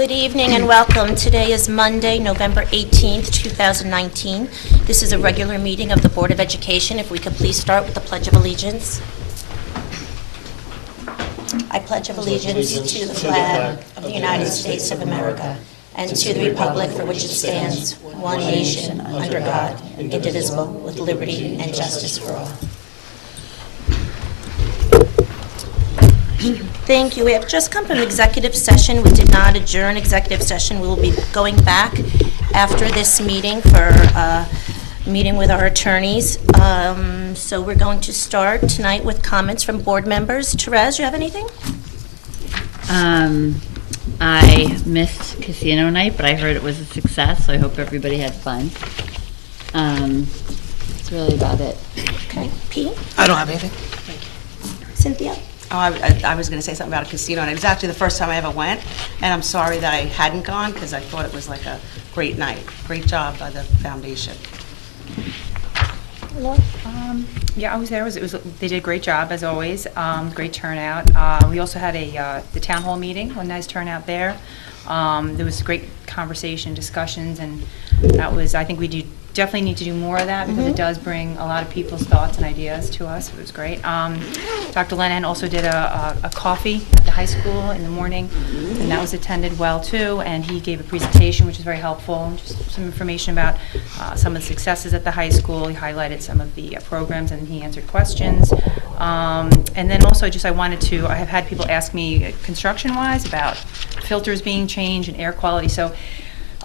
Good evening and welcome. Today is Monday, November 18th, 2019. This is a regular meeting of the Board of Education. If we could please start with the Pledge of Allegiance. I pledge allegiance to the flag of the United States of America and to the republic for which it stands, one nation, under God, indivisible, with liberty and justice for all. Thank you. We have just come from executive session. We did not adjourn executive session. We will be going back after this meeting for a meeting with our attorneys. So we're going to start tonight with comments from board members. Torres, you have anything? I missed casino night, but I heard it was a success, so I hope everybody had fun. That's really about it. Okay. Pete? I don't have anything. Cynthia? Oh, I was going to say something about a casino, and it was actually the first time I ever went, and I'm sorry that I hadn't gone because I thought it was like a great night. Great job by the foundation. Laura? Yeah, I was there. They did a great job as always. Great turnout. We also had the town hall meeting. A nice turnout there. There was great conversation, discussions, and that was. I think we definitely need to do more of that because it does bring a lot of people's thoughts and ideas to us. It was great. Dr. Lennon also did a coffee at the high school in the morning, and that was attended well too. And he gave a presentation, which was very helpful. Just some information about some of the successes at the high school. He highlighted some of the programs, and he answered questions. And then also, I have had people ask me construction-wise about filters being changed and air quality. So.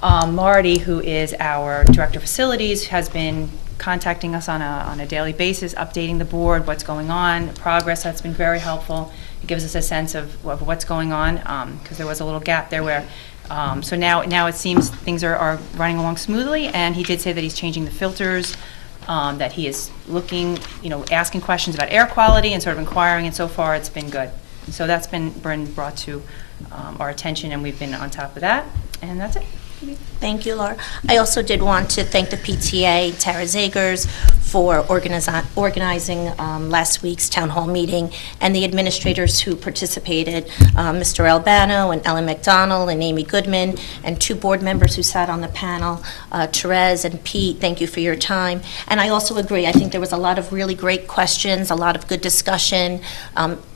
Marty, who is our Director of Facilities, has been contacting us on a daily basis, updating the board, what's going on, progress. That's been very helpful. It gives us a sense of what's going on, because there was a little gap there where, so now it seems things are running along smoothly, and he did say that he's changing the filters, that he is looking, asking questions about air quality and sort of inquiring, and so far it's been good. And so that's been brought to our attention, and we've been on top of that, and that's it. Thank you, Laura. I also did want to thank the PTA, Tara Zagers, for organizing last week's town hall meeting, and the administrators who participated, Mr. Albano and Ellen McDonald and Amy Goodman, and two board members who sat on the panel, Therese and Pete. Thank you for your time. And I also agree. I think there was a lot of really great questions, a lot of good discussion,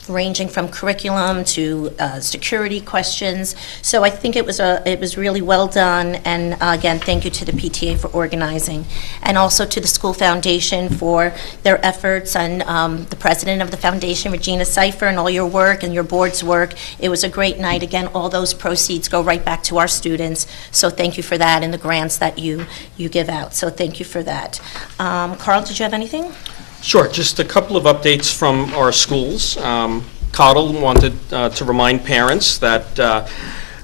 ranging from curriculum to security questions. So I think it was really well done. And again, thank you to the PTA for organizing, and also to the school foundation for their efforts, and the president of the foundation, Regina Seifer, and all your work and your board's work. It was a great night. Again, all those proceeds go right back to our students. So thank you for that, and the grants that you give out. So thank you for that. Carl, did you have anything? Sure, just a couple of updates from our schools. Coddled wanted to remind parents that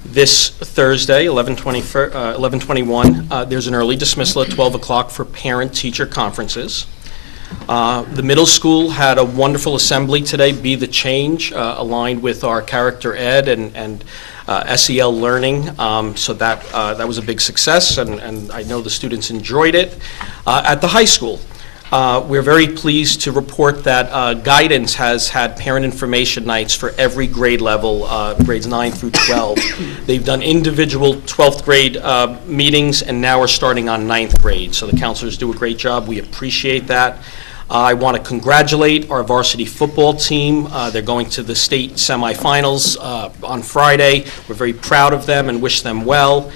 this Thursday, 11/21, there's an early dismissal at 12 o'clock for parent-teacher conferences. The middle school had a wonderful assembly today, Be the Change, aligned with our character ed and SEL learning, so that was a big success, and I know the students enjoyed it. At the high school, we're very pleased to report that Guidance has had parent information nights for every grade level, grades 9 through 12. They've done individual 12th grade meetings, and now we're starting on 9th grade. So the counselors do a great job. We appreciate that. I want to congratulate our varsity football team. They're going to the state semifinals on Friday. We're very proud of them and wish them well.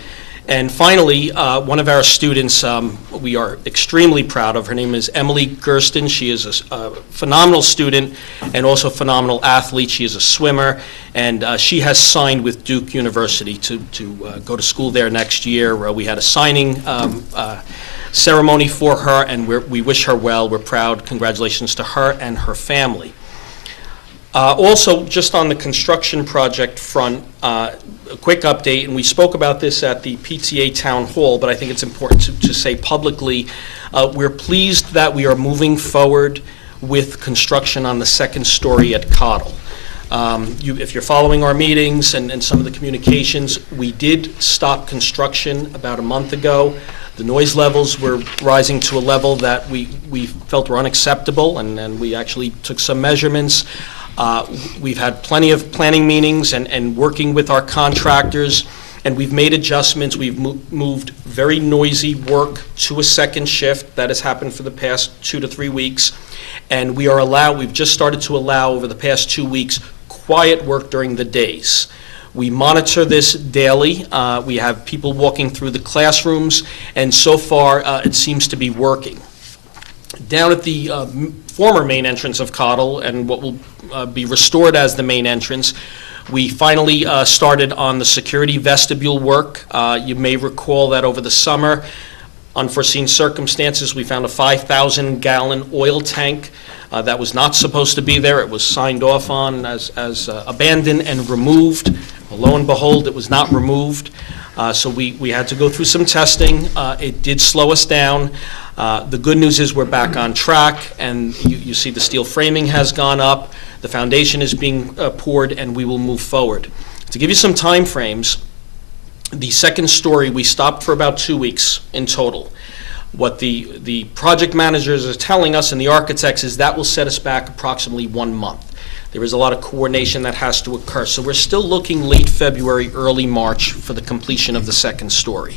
And finally, one of our students we are extremely proud of. Her name is Emily Gersten. She is a phenomenal student and also a phenomenal athlete. She is a swimmer, and she has signed with Duke University to go to school there next year. We had a signing ceremony for her, and we wish her well. We're proud. Congratulations to her and her family. Also, just on the construction project front, a quick update, and we spoke about this at the PTA Town Hall, but I think it's important to say publicly, we're pleased that we are moving forward with construction on the second story at Coddled. If you're following our meetings and some of the communications, we did stop construction about a month ago. The noise levels were rising to a level that we felt were unacceptable, and we actually took some measurements. We've had plenty of planning meetings and working with our contractors. and we've made adjustments. We've moved very noisy work to a second shift. That has happened for the past 2 to 3 weeks. And we've just started to allow over the past 2 weeks quiet work during the days. We monitor this daily. We have people walking through the classrooms, and so far it seems to be working. Down at the former main entrance of Coddled, and what will be restored as the main entrance, we finally started on the security vestibule work. You may recall that over the summer, unforeseen circumstances, we found a 5,000-gallon oil tank that was not supposed to be there. It was signed off on as abandoned and removed. Well, lo and behold, it was not removed. So we had to go through some testing. It did slow us down. The good news is we're back on track, and you see the steel framing has gone up, the foundation is being poured, and we will move forward. To give you some time frames, the second story, we stopped for about 2 weeks in total. What the project managers are telling us and the architects is that will set us back approximately 1 month. There is a lot of coordination that has to occur, so we're still looking late February, early March for the completion of the second story.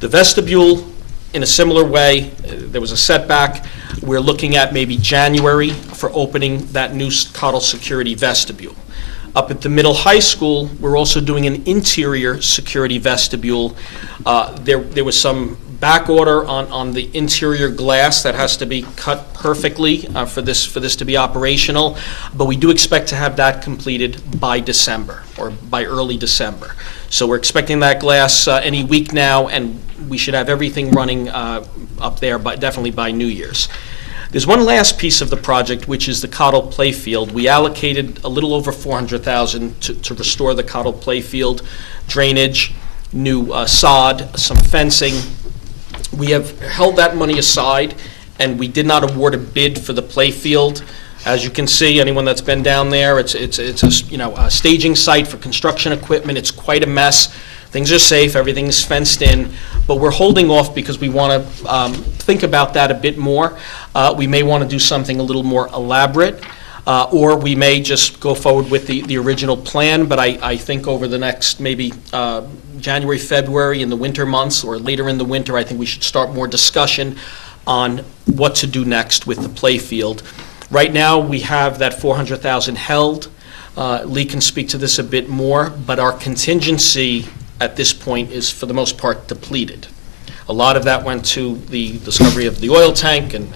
The vestibule, in a similar way, there was a setback. We're looking at maybe January for opening that new Coddled security vestibule. Up at the middle high school, we're also doing an interior security vestibule. There was some back order on the interior glass that has to be cut perfectly for this to be operational, but we do expect to have that completed by December, or by early December. So we're expecting that glass any week now, and we should have everything running up there definitely by New Year's. There's one last piece of the project, which is the Coddled playfield. We allocated a little over $400,000 to restore the Coddled playfield, drainage, new sod, some fencing. We have held that money aside, and we did not award a bid for the playfield. As you can see, anyone that's been down there, it's a staging site for construction equipment. It's quite a mess. Things are safe, everything's fenced in, but we're holding off because we want to think about that a bit more. We may want to do something a little more elaborate, or we may just go forward with the original plan, but I think over the next maybe January, February, in the winter months, or later in the winter, I think we should start more discussion on what to do next with the playfield. Right now, we have that $400,000 held. Lee can speak to this a bit more, but our contingency at this point is, for the most part, depleted. A lot of that went to the discovery of the oil tank and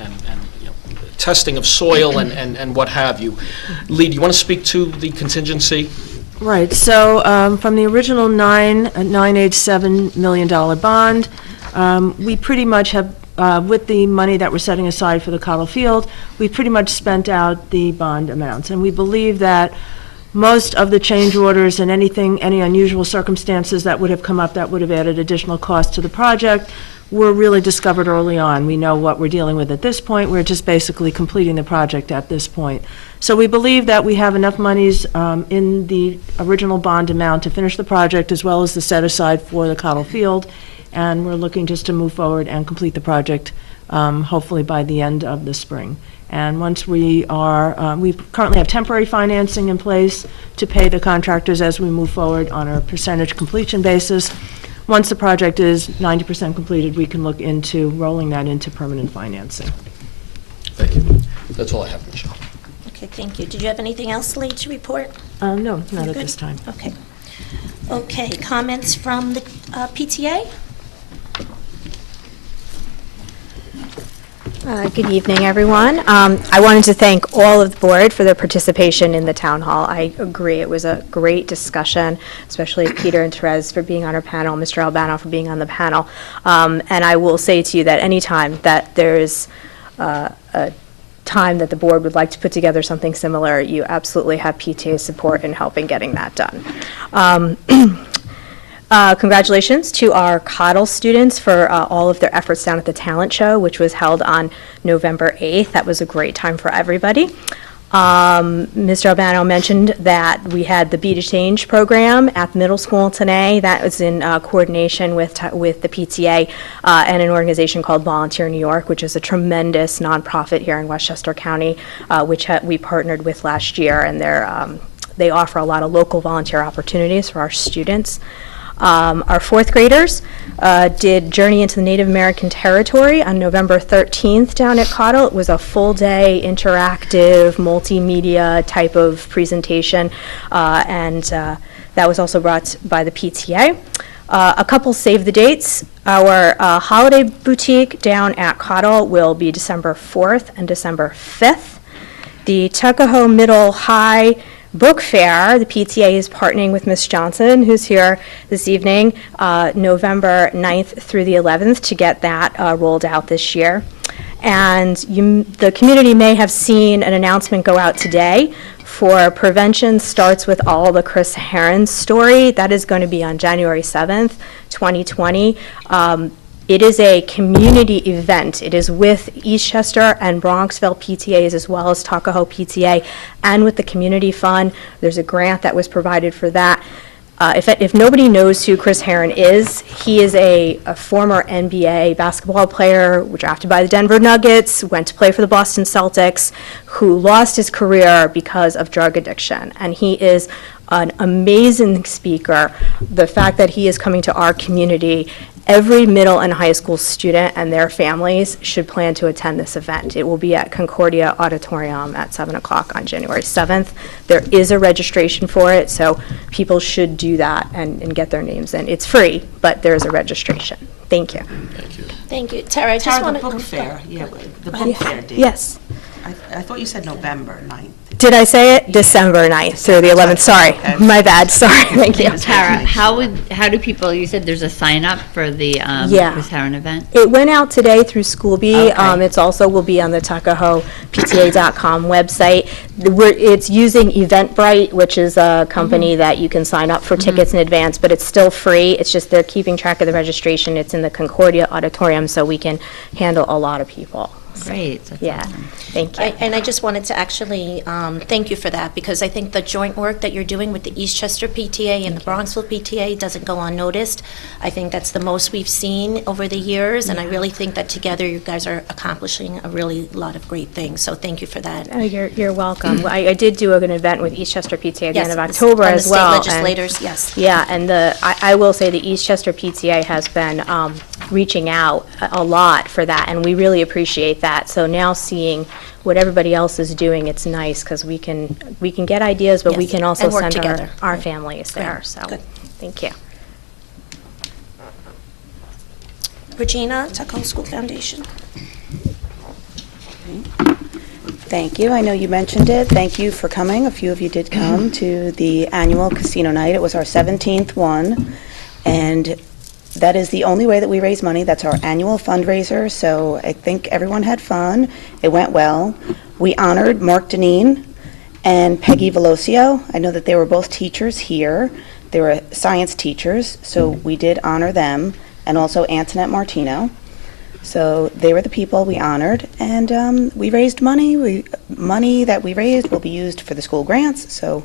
testing of soil and what have you. Lee, do you want to speak to the contingency? Right, so from the original $987 million bond, we pretty much have, with the money that we're setting aside for the Coddled Field, we pretty much spent out the bond amounts. And we believe that most of the change orders and any unusual circumstances that would have come up that would have added additional cost to the project were really discovered early on. We know what we're dealing with at this point. We're just basically completing the project at this point. So we believe that we have enough monies in the original bond amount to finish the project, as well as the set aside for the Coddled Field. And we're looking just to move forward and complete the project, hopefully by the end of the spring. And once we currently have temporary financing in place to pay the contractors as we move forward on a percentage completion basis. Once the project is 90% completed, we can look into rolling that into permanent financing. Thank you. That's all I have, Michelle. Okay, thank you. Did you have anything else, Lee, to report? No, not You're at good? this time. Okay. Okay, comments from the PTA? Good evening, everyone. I wanted to thank all of the board for their participation in the town hall. I agree, it was a great discussion, especially Peter and Torres for being on our panel, Mr. Albano for being on the panel. And I will say to you that any time that there's a time that the board would like to put together something similar, you absolutely have PTA support in helping getting that done. Congratulations to our Coddled students for all of their efforts down at the talent show, which was held on November 8th. That was a great time for everybody. Mr. Albano mentioned that we had the Be to Change program at the middle school today. That was in coordination with the PTA and an organization called Volunteer New York, which is a tremendous nonprofit here in Westchester County, which we partnered with last year, and they offer a lot of local volunteer opportunities for our students. Our fourth graders did Journey into the Native American Territory on November 13th down at Coddled. It was a full-day interactive, multimedia type of presentation, and that was also brought by the PTA. A couple save the dates. Our holiday boutique down at Coddled will be December 4th and December 5th. The Tuckahoe Middle High Book Fair, the PTA is partnering with Ms. Johnson, who's here this evening, November 9th through the 11th to get that rolled out this year. And the community may have seen an announcement go out today for Prevention Starts With All, the Chris Herron story. That is going to be on January 7th, 2020. It is a community event. It is with Eastchester and Bronxville PTAs as well as Tuckahoe PTA and with the Community Fund. There's a grant that was provided for that. If nobody knows who Chris Herron is, he is a former NBA basketball player, drafted by the Denver Nuggets, went to play for the Boston Celtics, who lost his career because of drug addiction. And he is an amazing speaker. The fact that he is coming to our community, every middle and high school student and their families should plan to attend this event. It will be at Concordia Auditorium at 7 o'clock on January 7th. There is a registration for it, so people should do that and get their names in. It's free, but there is a registration. Thank you. Thank you. Tara, I just Tara, want the to... book fair, yeah, the book fair date. Yes. I thought you said November 9th. Did I say it? December 9th through the 11th. Sorry, Okay. my bad. Sorry. Thank you. Tara, how do people, you said there's a sign up for the Yeah. Chris Herron event? It went out today through Schoolbee. Okay. It's also will be on the TuckahoePTA.com website. It's using Eventbrite, which is a company that you can sign up for tickets in advance, but it's still free. It's just they're keeping track of the registration. It's in the Concordia Auditorium, so we can handle a lot of people. Great. That's Yeah, awesome. thank you. And I just wanted to actually thank you for that, because I think the joint work that you're doing with the Eastchester PTA and the Bronxville PTA doesn't go unnoticed. I think that's the most we've seen over the years, and I really think that together you guys are accomplishing a really lot of great things, so thank you for that. Oh, you're welcome. I did do an event with Eastchester PTA at the Yes, end of October as well. And the state and- legislators, yes. Yeah, and I will say the Eastchester PTA has been reaching out a lot for that, and we really appreciate that. So now seeing what everybody else is doing, it's nice, because we can get ideas, but we Yes, can also and work send together. our families there, Good, so, good. thank you. Regina, Tuckahoe School Foundation. Thank you. I know you mentioned it. Thank you for coming. A few of you did come to the annual casino night. It was our 17th one, and that is the only way that we raise money. That's our annual fundraiser, so I think everyone had fun. It went well. We honored Mark Deneen and Peggy Velocio. I know that they were both teachers here. They were science teachers, so we did honor them, and also Antoinette Martino. So they were the people we honored, and we raised money. Money that we raised will be used for the school grants, so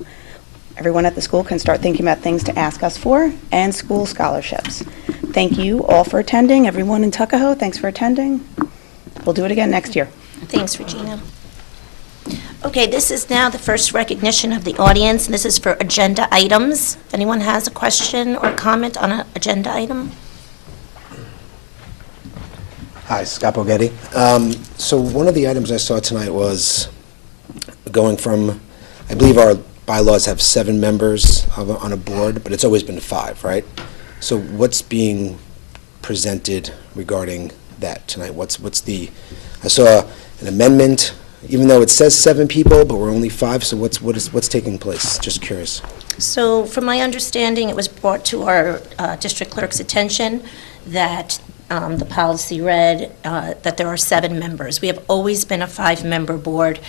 everyone at the school can start thinking about things to ask us for, and school scholarships. Thank you all for attending. Everyone in Tuckahoe, thanks for attending. We'll do it again next year. Thanks, Regina. Okay, this is now the first recognition of the audience. This is for agenda items. If anyone has a question or comment on an agenda item? Hi, Scott Bogetti. So one of the items I saw tonight was going from, I believe our bylaws have 7 members on a board, but it's always been 5, right? So what's being presented regarding that tonight? I saw an amendment, even though it says 7 people, but we're only 5, so what's taking place? Just curious. So from my understanding, it was brought to our district clerk's attention that the policy read that there are 7 members. We have always been a 5-member board,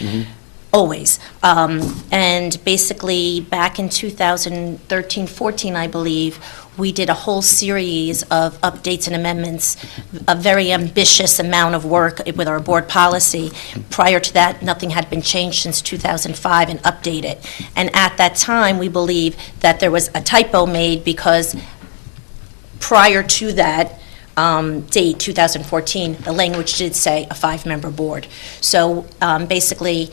always. And basically, back in 2013-14, I believe, we did a whole series of updates and amendments, a very ambitious amount of work with our board policy. Prior to that, nothing had been changed since 2005 and updated. And at that time, we believe that there was a typo made because prior to that date, 2014, the language did say a 5-member board. So basically,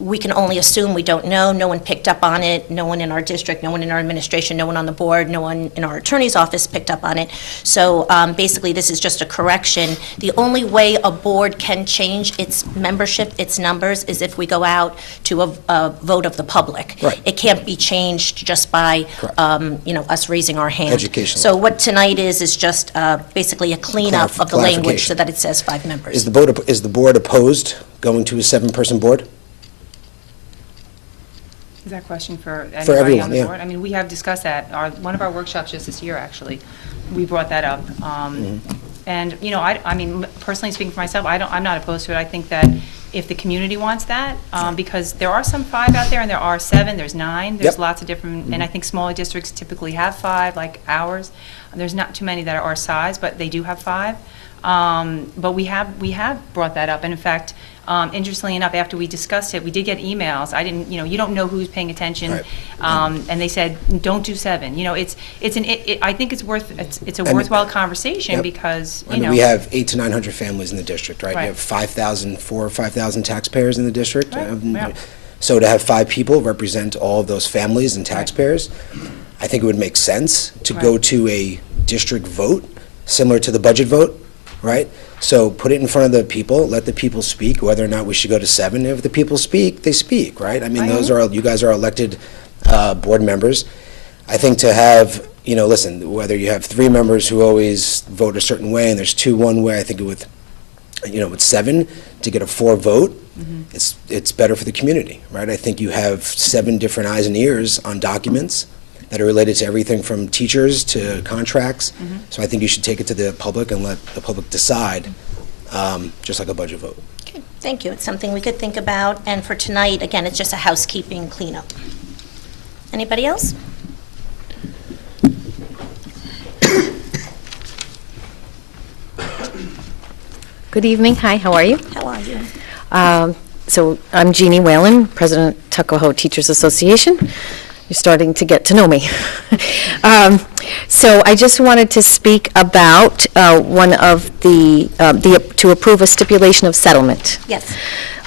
we can only assume, we don't know, no one picked up on it, no one in our district, no one in our administration, no one on the board, no one in our attorney's office picked up on it. So basically, this is just a correction. The only way a board can change its membership, its numbers, is if we go out to a vote of the public. Right. It can't be changed just by, us raising our hand. Educational. So what tonight is just basically a cleanup of the language so Clarification. that it says 5 members. Is the board opposed going to a 7-person board? Is that a question for For anybody everyone, on the yeah. board? I mean, we have discussed that. One of our workshops just this year, actually, we brought that up. And, I mean, personally speaking for myself, I'm not opposed to it. I think that if the community wants that, because there are some 5 out there, and there are 7, there's 9, there's Yep. lots of different, and I think smaller districts typically have 5, like ours. There's not too many that are our size, but they do have 5. But we have brought that up, and in fact, interestingly enough, after we discussed it, we did get emails. I didn't, you don't know who's paying attention, Right. And they said, don't do 7. I think it's a worthwhile conversation Yep. because, I mean, we have 800 to 900 families in the district, right? Right. You have 4,000 or 5,000 taxpayers in the district. Right, yeah. So to have 5 people represent all of those families and taxpayers, I think it would make sense to go Right. to a district vote, similar to the budget vote, right? So put it in front of the people, let the people speak, whether or not we should go to 7. If the people speak, they speak, right? I mean, you guys are elected board members. I think to have, listen, whether you have 3 members who always vote a certain way and there's 2 one way, I think with 7, to get a 4 vote, it's better for the community, right? I think you have 7 different eyes and ears on documents that are related to everything from teachers to contracts. So I think you should take it to the public and let the public decide, just like a budget vote. Okay, thank you. It's something we could think about. And for tonight, again, it's just a housekeeping cleanup. Anybody else? Good evening. Hi, how are you? How are you? So I'm Jeannie Whalen, President, Tuckahoe Teachers Association. You're starting to get to know me. So I just wanted to speak about one of to approve a stipulation of settlement. Yes.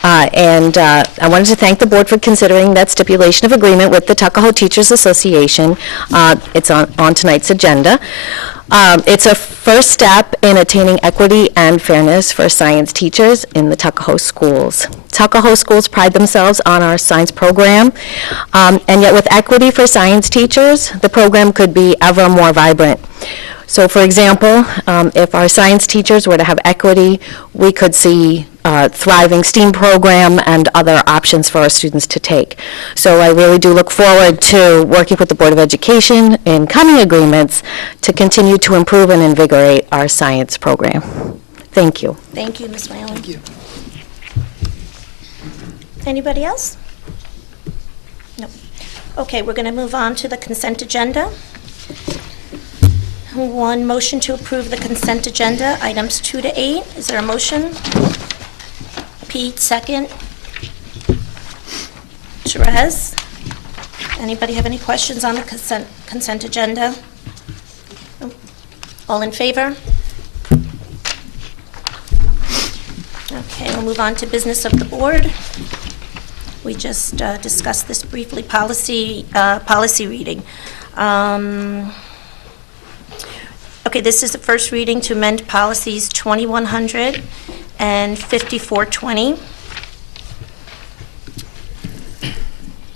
And I wanted to thank the board for considering that stipulation of agreement with the Tuckahoe Teachers Association. It's on tonight's agenda. It's a first step in attaining equity and fairness for science teachers in the Tuckahoe schools. Tuckahoe schools pride themselves on our science program, and yet with equity for science teachers, the program could be ever more vibrant. So, for example, if our science teachers were to have equity, we could see a thriving STEAM program and other options for our students to take. So I really do look forward to working with the Board of Education in coming agreements to continue to improve and invigorate our science program. Thank you. Thank you, Ms. Whalen. Thank you. Anybody else? No. Okay, we're going to move on to the consent agenda. One motion to approve the consent agenda, items 2 to 8. Is there a motion? Pete, second. Torres? Anybody have any questions on the consent agenda? No? All in favor? Okay, we'll move on to business of the board. We just discussed this briefly, policy reading. Okay, this is the first reading to amend policies 2100 and 5420.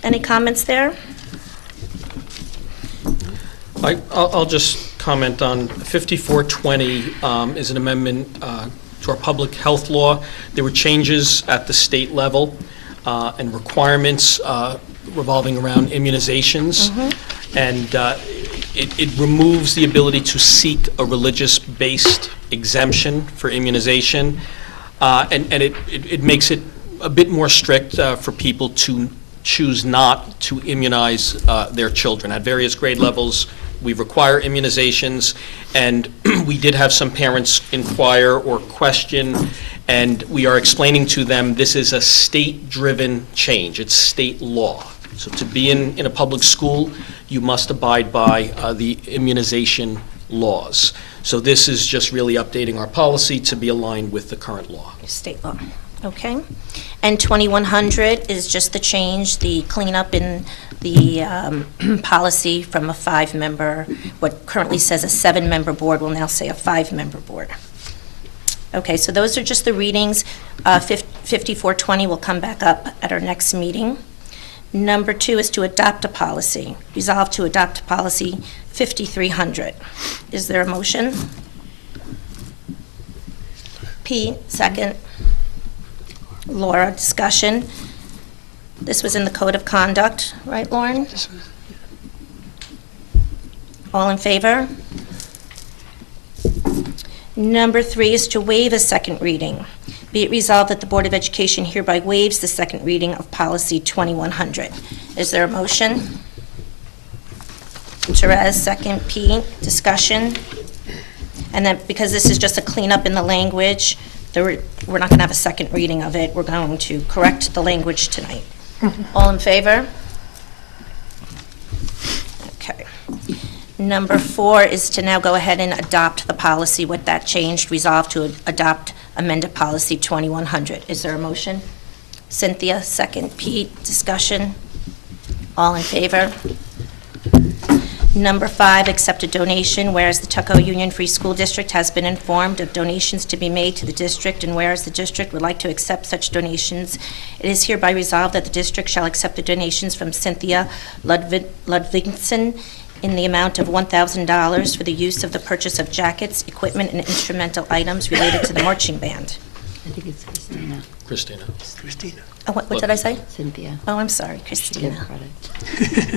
Any comments there? I'll just comment on 5420 is an amendment to our public health law. There were changes at the state level and requirements revolving around immunizations. And it removes the ability to seek a religious-based exemption for immunization. And it makes it a bit more strict for people to choose not to immunize their children. At various grade levels, we require immunizations, and we did have some parents inquire or question, and we are explaining to them this is a state-driven change. It's state law. So to be in a public school, you must abide by the immunization laws. So this is just really updating our policy to be aligned with the current law. State law. Okay. And 2100 is just the change, the cleanup in the policy from a 5-member, what currently says a 7-member board will now say a 5-member board. Okay, so those are just the readings. 5420 will come back up at our next meeting. Number 2 is to adopt a policy. Resolve to adopt policy 5300. Is there a motion? Pete, second. Laura, discussion. This was in the Code of Conduct, right, Lauren? All in favor? Number 3 is to waive a second reading. Be it resolved that the Board of Education hereby waives the second reading of policy 2100. Is there a motion? Torres, second. Pete, discussion. And then, because this is just a cleanup in the language, we're not going to have a second reading of it. We're going to correct the language tonight. All in favor? Okay. Number 4 is to now go ahead and adopt the policy with that changed. Resolve to adopt amended policy 2100. Is there a motion? Cynthia, second. Pete, discussion. All in favor? Number 5, accept a donation, whereas the Tuckahoe Union Free School District has been informed of donations to be made to the district, and whereas the district would like to accept such donations, it is hereby resolved that the district shall accept the donations from Cynthia Ludvigsen in the amount of $1,000 for the use of the purchase of jackets, equipment, and instrumental items related to the marching band. I think it's Christina. Christina. Oh, what did I say? Cynthia. Oh, I'm sorry, Give Christina. credit.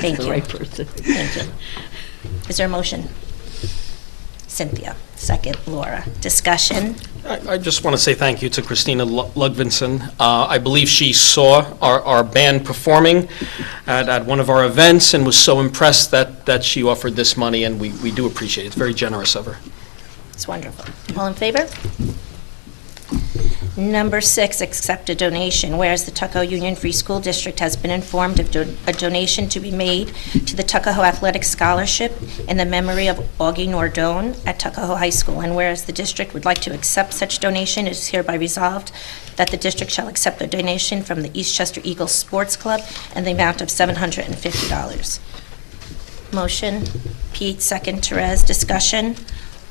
Thank The you. right person. Thank you. Is there a motion? Cynthia, second. Laura, discussion. I just want to say thank you to Christina Ludvigsen. I believe she saw our band performing at one of our events and was so impressed that she offered this money, and we do appreciate it. It's very generous of her. It's wonderful. All in favor? Number 6, accept a donation. Whereas the Tuckahoe Union Free School District has been informed of a donation to be made to the Tuckahoe Athletic Scholarship in the memory of Augie Nordone at Tuckahoe High School. And whereas the district would like to accept such donation, it is hereby resolved that the district shall accept a donation from the Eastchester Eagles Sports Club in the amount of $750. Motion, Pete, second. Therese, discussion.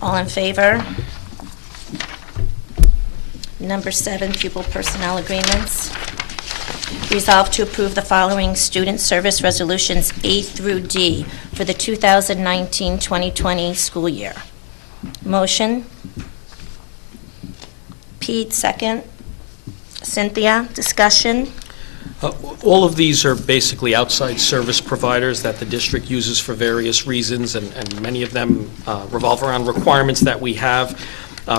All in favor? Number 7, pupil personnel agreements. Resolve to approve the following student service resolutions A through D for the 2019-2020 school year. Motion. Pete, second. Cynthia, discussion. All of these are basically outside service providers that the district uses for various reasons, and many of them revolve around requirements that we have.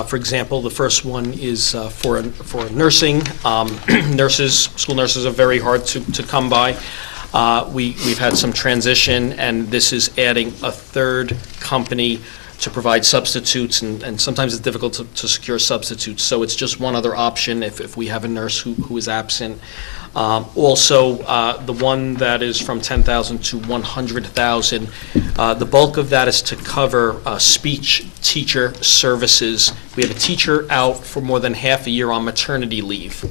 For example, the first one is for nursing. Nurses, school nurses are very hard to come by. We've had some transition, and this is adding a third company to provide substitutes, and sometimes it's difficult to secure substitutes, so it's just one other option if we have a nurse who is absent. Also, the one that is from $10,000 to $100,000, the bulk of that is to cover speech teacher services. We have a teacher out for more than half a year on maternity leave.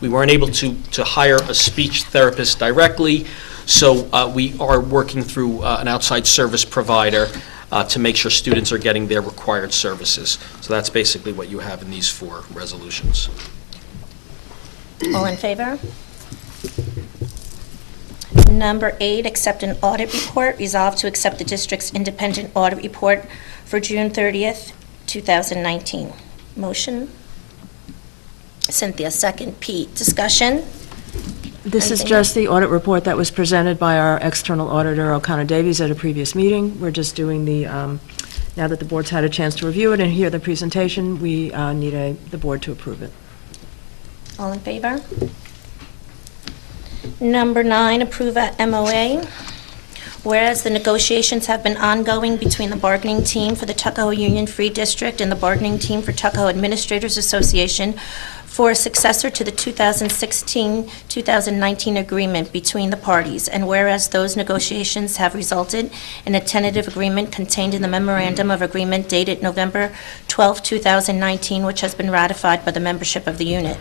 We weren't able to hire a speech therapist directly, so we are working through an outside service provider to make sure students are getting their required services. So that's basically what you have in these 4 resolutions. All in favor? Number 8, accept an audit report. Resolve to accept the district's independent audit report for June 30th, 2019. Motion? Cynthia, second. Pete, discussion? This is Anything? just the audit report that was presented by our external auditor, O'Connor Davies, at a previous meeting. We're just doing the, now that the board's had a chance to review it and hear the presentation, we need the board to approve it. All in favor? Number 9, approve a MOA. Whereas the negotiations have been ongoing between the bargaining team for the Tuckahoe Union Free District and the bargaining team for Tuckahoe Administrators Association for a successor to the 2016-2019 agreement between the parties, and whereas those negotiations have resulted in a tentative agreement contained in the memorandum of agreement dated November 12, 2019, which has been ratified by the membership of the unit.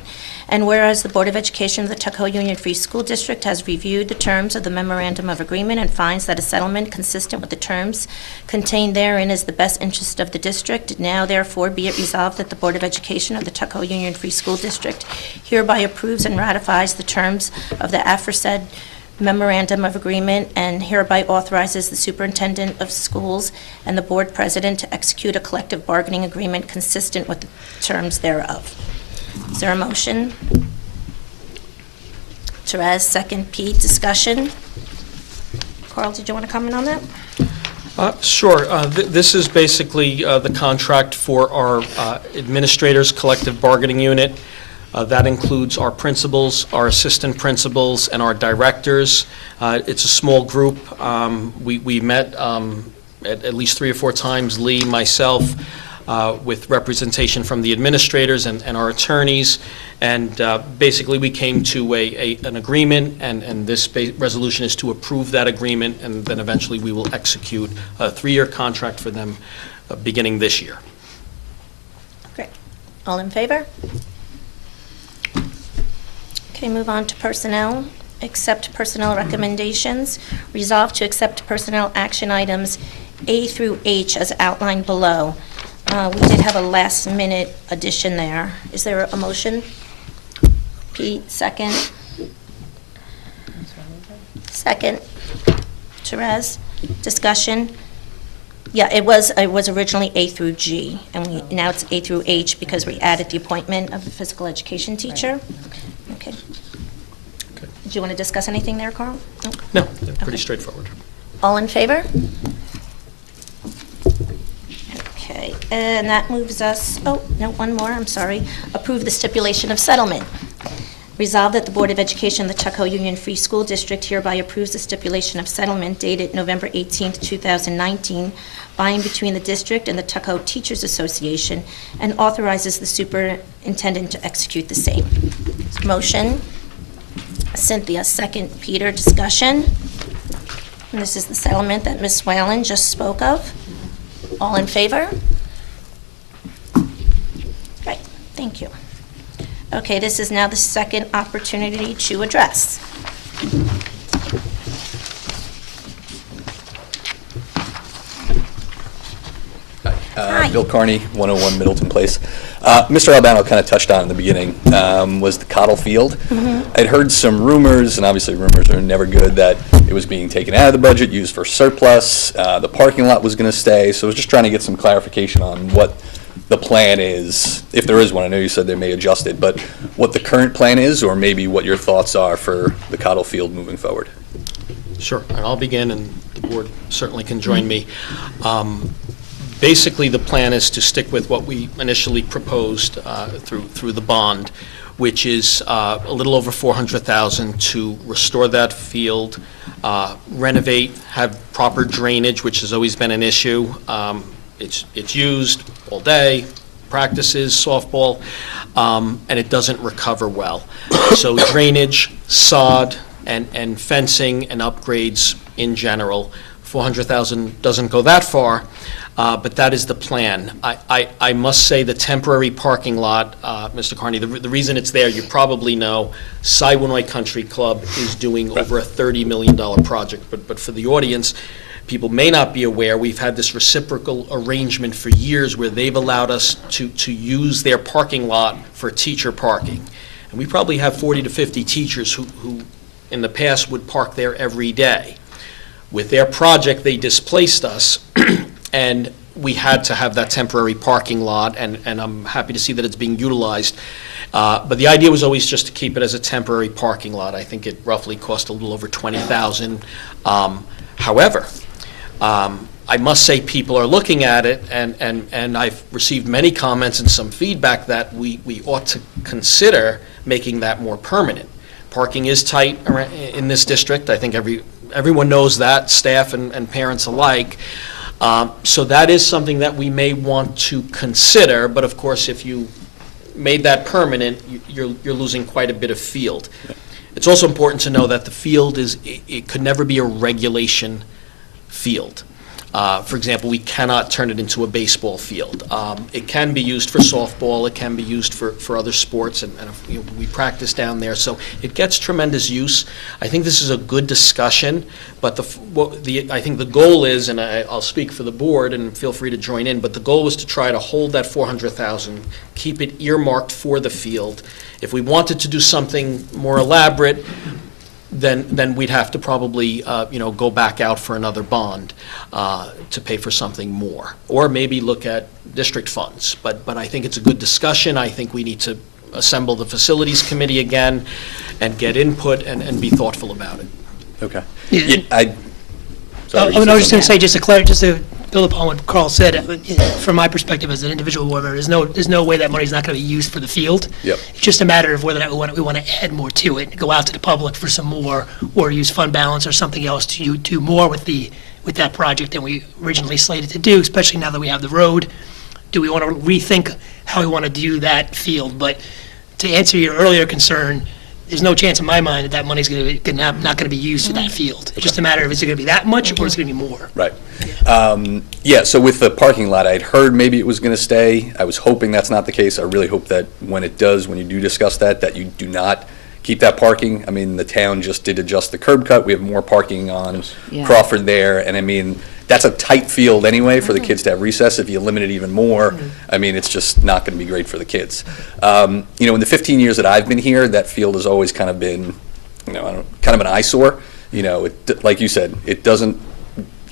And whereas the Board of Education of the Tuckahoe Union Free School District has reviewed the terms of the memorandum of agreement and finds that a settlement consistent with the terms contained therein is the best interest of the district, now therefore be it resolved that the Board of Education of the Tuckahoe Union Free School District hereby approves and ratifies the terms of the aforesaid memorandum of agreement and hereby authorizes the superintendent of schools and the board president to execute a collective bargaining agreement consistent with the terms thereof. Is there a motion? Torres, second. Pete, discussion? Carl, did you want to comment on that? Sure. This is basically the contract for our administrators' collective bargaining unit. That includes our principals, our assistant principals, and our directors. It's a small group. We met at least 3 or 4 times, Lee, myself, with representation from the administrators and our attorneys, and basically we came to an agreement, and this resolution is to approve that agreement, and then eventually we will execute a 3-year contract for them beginning this year. Great. All in favor? Okay, move on to personnel. Accept personnel recommendations. Resolve to accept personnel action items A through H as outlined below. We did have a last-minute addition there. Is there a motion? Pete, second. Second. Therese, discussion? Yeah, it was originally A through G, and now it's A through H because we added the appointment of the physical education teacher. Okay. Do you want to discuss anything there, Carl? No, pretty straightforward. All in favor? Okay, and that moves us, oh, no, one more, I'm sorry. Approve the stipulation of settlement. Resolved that the Board of Education of the Tuckahoe Union Free School District hereby approves the stipulation of settlement dated November 18th, 2019, by and between the district and the Tuckahoe Teachers Association, and authorizes the superintendent to execute the same. Motion. Cynthia, second. Peter, discussion. And this is the settlement that Ms. Whalen just spoke of. All in favor? Right, thank you. Okay, this is now the second opportunity to address. Hi. Bill Carney, 101 Middleton Place. Mr. Albano kind of touched on in the beginning, was the Coddled field. I'd heard some rumors, and obviously rumors are never good, that it was being taken out of the budget, used for surplus, the parking lot was going to stay, so I was just trying to get some clarification on what the plan is, if there is one. I know you said they may adjust it, but what the current plan is, or maybe what your thoughts are for the Coddled field moving forward. Sure, and I'll begin, and the board certainly can join me. Basically, the plan is to stick with what we initially proposed through the bond, which is a little over $400,000 to restore that field, renovate, have proper drainage, which has always been an issue. It's used all day, practices, softball, and it doesn't recover well. So drainage, sod, and fencing and upgrades in general. $400,000 doesn't go that far. But that is the plan. I must say the temporary parking lot, Mr. Carney, the reason it's there, you probably know, Siwanoy Country Club is doing over a $30 million project. But for the audience, people may not be aware, we've had this reciprocal arrangement for years where they've allowed us to use their parking lot for teacher parking. And we probably have 40 to 50 teachers who in the past would park there every day. With their project, they displaced us. And we had to have that temporary parking lot, and I'm happy to see that it's being utilized. But the idea was always just to keep it as a temporary parking lot. I think it roughly cost a little over $20,000. However, I must say people are looking at it, and I've received many comments and some feedback that we ought to consider making that more permanent. Parking is tight in this district. I think everyone knows that, staff and parents alike. So that is something that we may want to consider, but of course, if you made that permanent, you're losing quite a bit of field. It's also important to know that the field it could never be a regulation field. For example, we cannot turn it into a baseball field. It can be used for softball, it can be used for other sports, and we practice down there, so it gets tremendous use. I think this is a good discussion, but I think the goal is, and I'll speak for the board, and feel free to join in, but the goal was to try to hold that $400,000, keep it earmarked for the field. If we wanted to do something more elaborate, then we'd have to probably, go back out for another bond to pay for something more, or maybe look at district funds. But I think it's a good discussion. I think we need to assemble the facilities committee again and get input and be thoughtful about it. Okay. Yeah. I I was just going to say, just to build upon what Carl said, from my perspective as an individual board member, there's no way that money's not going to be used for the field. Yep. It's just a matter of whether or not we want to add more to it, go out to the public for some more, or use fund balance or something else to do more with that project than we originally slated to do, especially now that we have the road. Do we want to rethink how we want to do that field? But to answer your earlier concern, there's no chance in my mind that money's not going to be used for that field. It's just a matter of, is it going to be that much or is it going to be more? Right. So with the parking lot, I'd heard maybe it was going to stay. I was hoping that's not the case. I really hope that when it does, when you do discuss that you do not keep that parking. I mean, the town just did adjust the curb cut. We have more parking on Yeah. Crawford there, and I mean, that's a tight field anyway for the kids to have recess. If you limit it even more, I mean, it's just not going to be great for the kids. In the 15 years that I've been here, that field has always kind of been, kind of an eyesore. Like you said, it doesn't,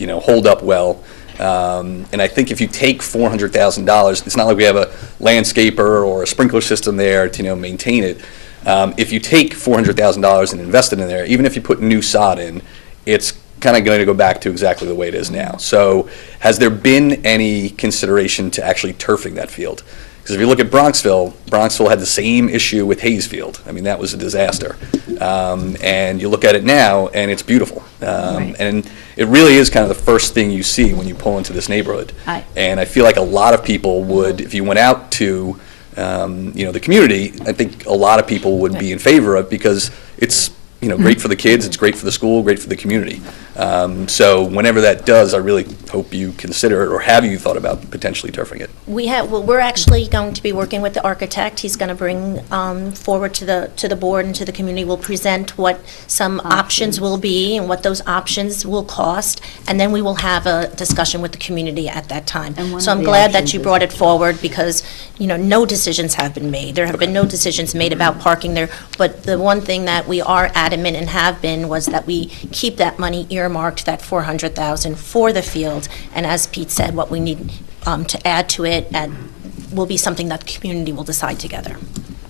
hold up well. And I think if you take $400,000, it's not like we have a landscaper or a sprinkler system there to, maintain it. If you take $400,000 and invest it in there, even if you put new sod in, it's kind of going to go back to exactly the way it is now. So has there been any consideration to actually turfing that field? Because if you look at Bronxville had the same issue with Hayes Field. I mean, that was a disaster. And you look at it now, and it's beautiful. Right. And it really is kind of the first thing you see when you pull into this neighborhood. And I feel like a lot of people would, if you went out to, the community, I think a lot of people would be in favor of, because it's, great for the kids, it's great for the school, great for the community. So whenever that does, I really hope you consider it, or have you thought about potentially turfing it? We're actually going to be working with the architect. He's going to bring forward to the board and to the community. We'll present what some options will be and what those options will cost, and then we will have a discussion with the community at that time. So I'm glad that you brought it forward, because, no decisions have been made. There have been no decisions made about parking there, but the one thing that we are adamant and have been was that we keep that money earmarked, that $400,000 for the field, and as Pete said, what we need to add to it will be something that the community will decide together.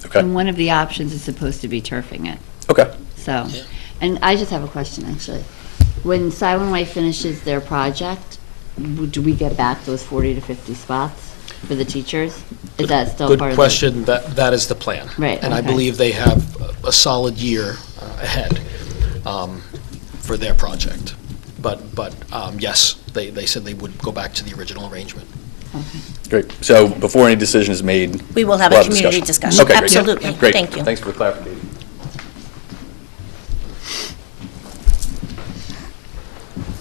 Okay. And one of the options is supposed to be turfing it. Okay. So, and I just have a question, actually. When Silent Way finishes their project, do we get back those 40 to 50 spots for the teachers? Is that still part of the? Good question. That is the plan. Right, And I okay. believe they have a solid year ahead for their project. But yes, they said they would go back to the original arrangement. Great. So before any decision is made, We will have a community discussion. Okay, great. Absolutely. Great. Thank you. Thanks for the clarification.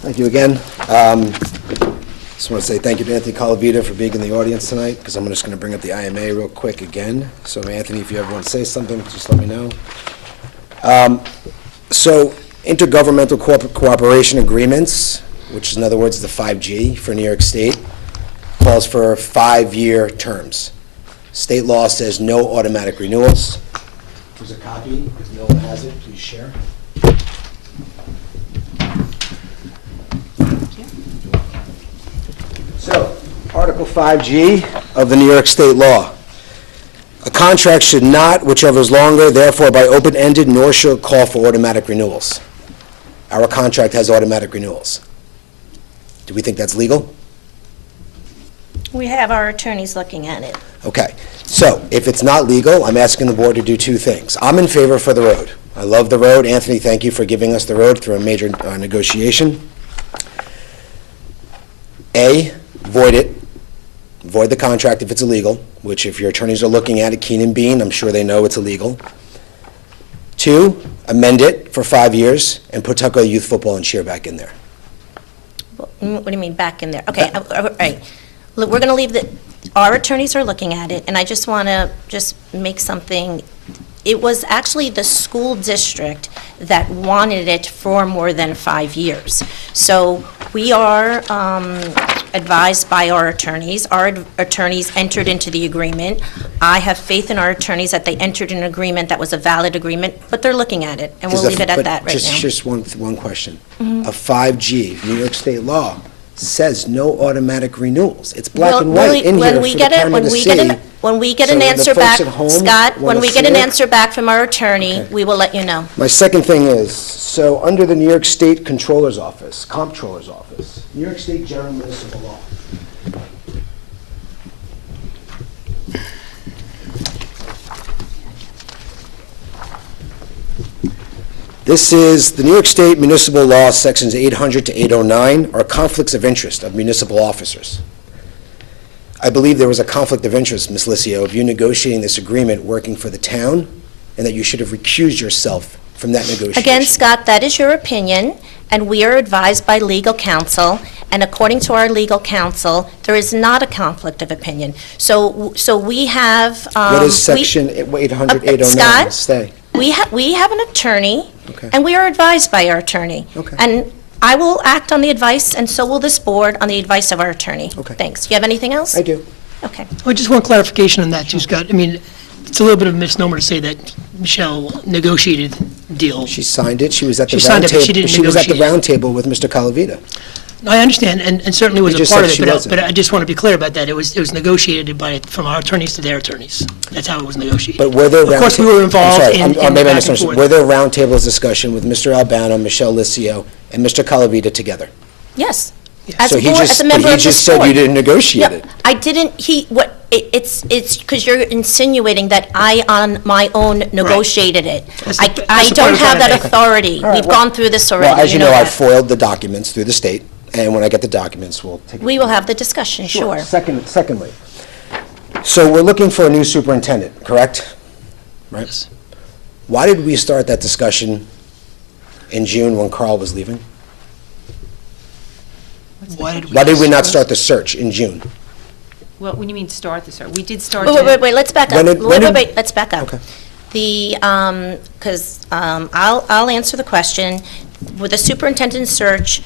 Thank you again. Just want to say thank you to Anthony Calavita for being in the audience tonight, because I'm just going to bring up the IMA real quick again. So Anthony, if you ever want to say something, just let me know. So intergovernmental cooperation agreements, which is in other words the 5G for New York State, calls for 5-year terms. State law says no automatic renewals. Here's a copy. If no one has it, please share. So, Article 5G of the New York State law. A contract should not, whichever is longer, therefore by open-ended, nor shall call for automatic renewals. Our contract has automatic renewals. Do we think that's legal? We have our attorneys looking at it. Okay, so if it's not legal, I'm asking the board to do two things. I'm in favor for the road. I love the road. Anthony, thank you for giving us the road through a major negotiation. A, void it. Void the contract if it's illegal. which if your attorneys are looking at it, keen and bean, I'm sure they know it's illegal. 2, amend it for 5 years and put Tuckahoe youth football and cheer back in there. What do you mean, back in there? Okay, all right. Look, we're going to leave our attorneys are looking at it, and I just want to just make something. It was actually the school district that wanted it for more than 5 years. So we are advised by our attorneys. Our attorneys entered into the agreement. I have faith in our attorneys that they entered an agreement that was a valid agreement, but they're looking at it, and we'll leave it at that right now. Just one question. A 5G, New York State law, says no automatic renewals. It's black and white in here for the camera to see. When we get So an the answer folks back, at home Scott, when wanna we get see an it? answer back from our attorney, Okay. we will let you know. My second thing is, so under the New York State Controller's Office, Comptroller's Office, New York State General Municipal Law. This is the New York State Municipal Law, Sections 800 to 809, are conflicts of interest of municipal officers. I believe there was a conflict of interest, Ms. Licio, of you negotiating this agreement working for the town, and that you should have recused yourself from that negotiation. Again, Scott, that is your opinion, and we are advised by legal counsel, and according to our legal counsel, there is not a conflict of opinion. So we have. What is Section 800, 809? Scott? Stay. We have an attorney, Okay. and we are advised by our attorney. Okay. And I will act on the advice, and so will this board, on the advice of our attorney. Okay. Thanks. You have anything else? I do. Okay. Well, just one clarification on that too, Scott. I mean, it's a little bit of a misnomer to say that Michelle negotiated the deal. She signed it, she was at the She signed round it, but she table. didn't She was at the negotiate. round table with Mr. Calavita. I understand, and certainly was You a just part of said it, she but wasn't. I just want to be clear about that. It was negotiated from our attorneys to their attorneys. That's how it was negotiated. But were there Of round... course, we were I'm involved sorry, in or the maybe I back and misunderstood. forth. Were there roundtables discussion with Mr. Albano, Michelle Licio, and Mr. Calavita together? Yes. As So a he board, just, as a member but he of this just said board. you didn't negotiate Yeah, it. I didn't, it's because you're insinuating that I, on my own, negotiated it. That's I the point I I'm don't have trying to that make. authority. All right, We've well- gone through this already. Well, as you know, I that. foiled the documents through the state, and when I get the documents, we'll take it. We will have the discussion, sure. Secondly, so we're looking for a new superintendent, correct? Right? Yes. Why did we start that discussion in June when Carl was leaving? Why Why did we not start the search in June? Well, when you mean start the search, we did start. Wait, let's back up. When did- when did- Wait, let's back up. Okay. Because I'll answer the question. With the superintendent search,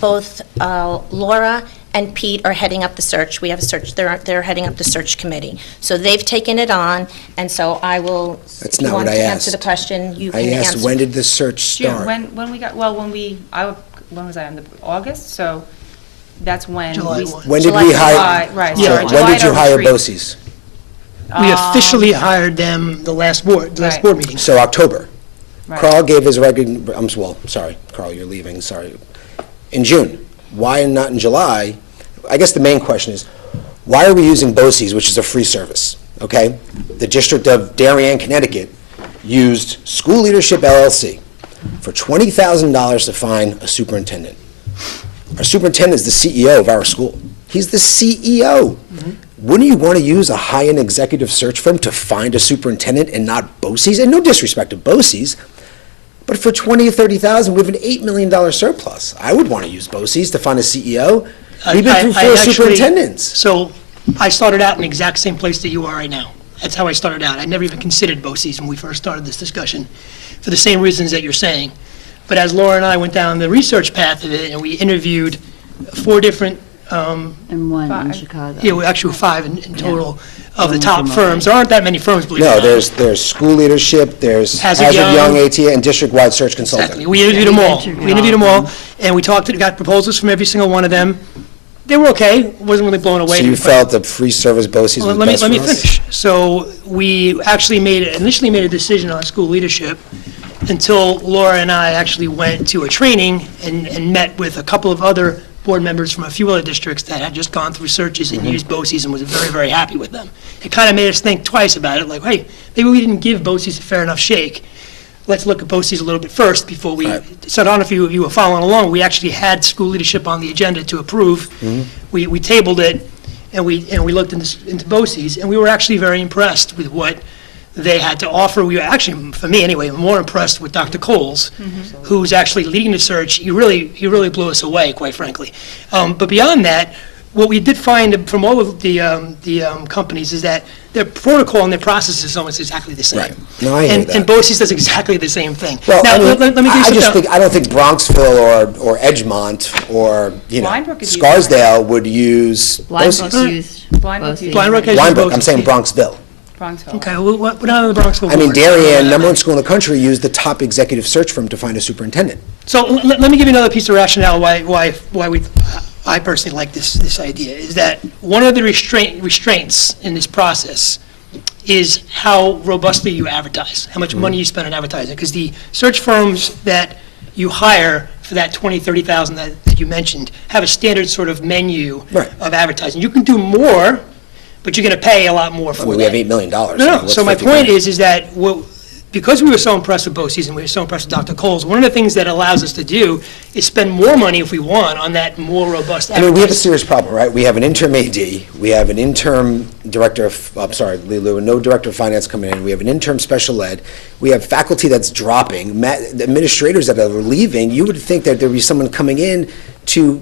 both Laura and Pete are heading up the search. We have a search, they're heading up the search committee. So they've taken it on, and so I will, That's if you not want what to I answer the asked. question, you I can asked, answer. when did the search June, start? when we got, well, when was I on August? So that's when. July we- 1. When did July- we hire? July, right, Yeah. sorry, When July did you to hire retreat. BOCES? We officially hired them the last board Right. meeting. So October. Right. Carl gave his sorry, Carl, you're leaving, sorry. In June. Why not in July? I guess the main question is, why are we using BOCES, which is a free service, okay? The District of Darien, Connecticut, used School Leadership LLC for $20,000 to find a superintendent. Our superintendent is the CEO of our school. He's the CEO. Wouldn't you want to use a high-end executive search firm to find a superintendent and not BOCES? And no disrespect to BOCES, but for $20,000 or $30,000, we have an $8 million surplus. I would want to use BOCES to find a CEO. We've been through I 4 actually- superintendents. So I started out in the exact same place that you are right now. That's how I started out. I never even considered BOCES when we first started this discussion, for the same reasons that you're saying. But as Laura and I went down the research path of it, and we interviewed 4 different, And one in Five. Chicago. yeah, we actually were 5 in total of the Only top from firms. There aren't that many firms, believe it or No, not. there's School Leadership, there's Hazard Hazard Young, Young. ATA, and District-wide Search Consulting. Exactly. We interviewed them all. interviewed We interviewed them all all, of and we got proposals from every single one of them. They were okay, wasn't really blown away. So you but- felt the free service BOCES Well, was let me best for us? finish. So we actually initially made a decision on school leadership until Laura and I actually went to a training and met with a couple of other board members from a few other districts that had just gone through searches and used BOCES and was very, very happy with them. It kind of made us think twice about it, like, hey, maybe we didn't give BOCES a fair enough shake. Let's look at BOCES a little bit first before we, Right. so I don't know if you were following along, we actually had school leadership on the agenda to approve. We tabled it, and we looked into BOCES, and we were actually very impressed with what they had to offer. We were actually, for me anyway, more impressed with Dr. Coles, who's actually leading the search. He really blew us away, quite frankly. But beyond that, what we did find from all of the companies is that their protocol and their process is almost exactly the same. Right. No, I hear that. And BOCES does exactly the same thing. Well, Now, I mean, let me give you some. I don't think Bronxville or Edgemont or, Blindbrook is using Scarsdale would use Blindbook's BOCES. used Blindbook BOCES. Blindbrook has used Blindbrook, I'm BOCES. saying Bronxville. Bronxville. Okay, well, what out of the Bronxville I mean, board? Darien, number one school in the country, used the top executive search firm to find a superintendent. So let me give you another piece of rationale why I personally like this idea, is that one of the restraints in this process is how robustly you advertise, how much money you spend on advertising. Because the search firms that you hire for that 20, 30,000 that you mentioned have a standard sort of menu Right. of advertising. You can do more, but you're going to pay a lot more for We that. have $8 million. No, so my point is that because we were so impressed with BOCES and we were so impressed with Dr. Coles, one of the things that allows us to do is spend more money if we want on that more robust I mean, we have a advertising. serious problem, right? We have an interim AD, we have an interim director of, I'm sorry, Lulu, no director of finance coming in, we have an interim special ed, we have faculty that's dropping, the administrators that are leaving. You would think that there'd be someone coming in to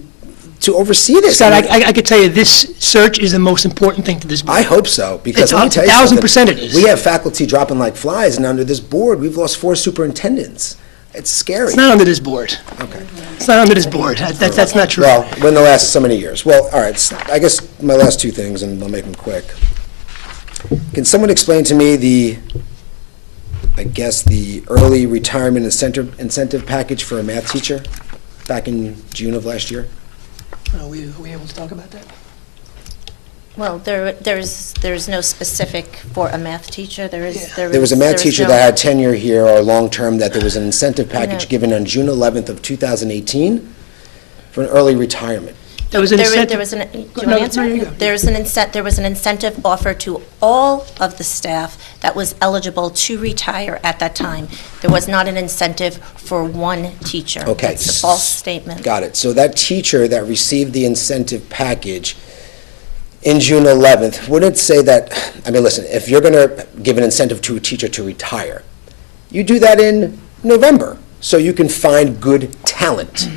oversee this. Scott, I mean, I could tell you, this search is the most important thing to this board. I hope so, because It's let me tell you 1,000% something. it is. We have faculty dropping like flies, and under this board, we've lost 4 superintendents. It's scary. It's not under this board. Okay. It's not under this board. That's not true. Well, in the last so many years. Well, all right, I guess my last 2 things, and I'll make them quick. Can someone explain to me the early retirement incentive package for a math teacher back in June of last year? Are we able to talk about that? Well, there's no specific for a math teacher. There There was a math teacher that had tenure here or long-term, that there was an incentive package know. given on June 11th of 2018 for an early retirement. There was an incentive. There was an, do you No, want no, to answer? you go. There was an incentive offered to all of the staff that was eligible to retire at that time. There was not an incentive for one teacher. Okay. That's a false statement. Got it. So that teacher that received the incentive package in June 11th, wouldn't it say that, I mean, listen, if you're going to give an incentive to a teacher to retire, you do that in November, so you can find good talent.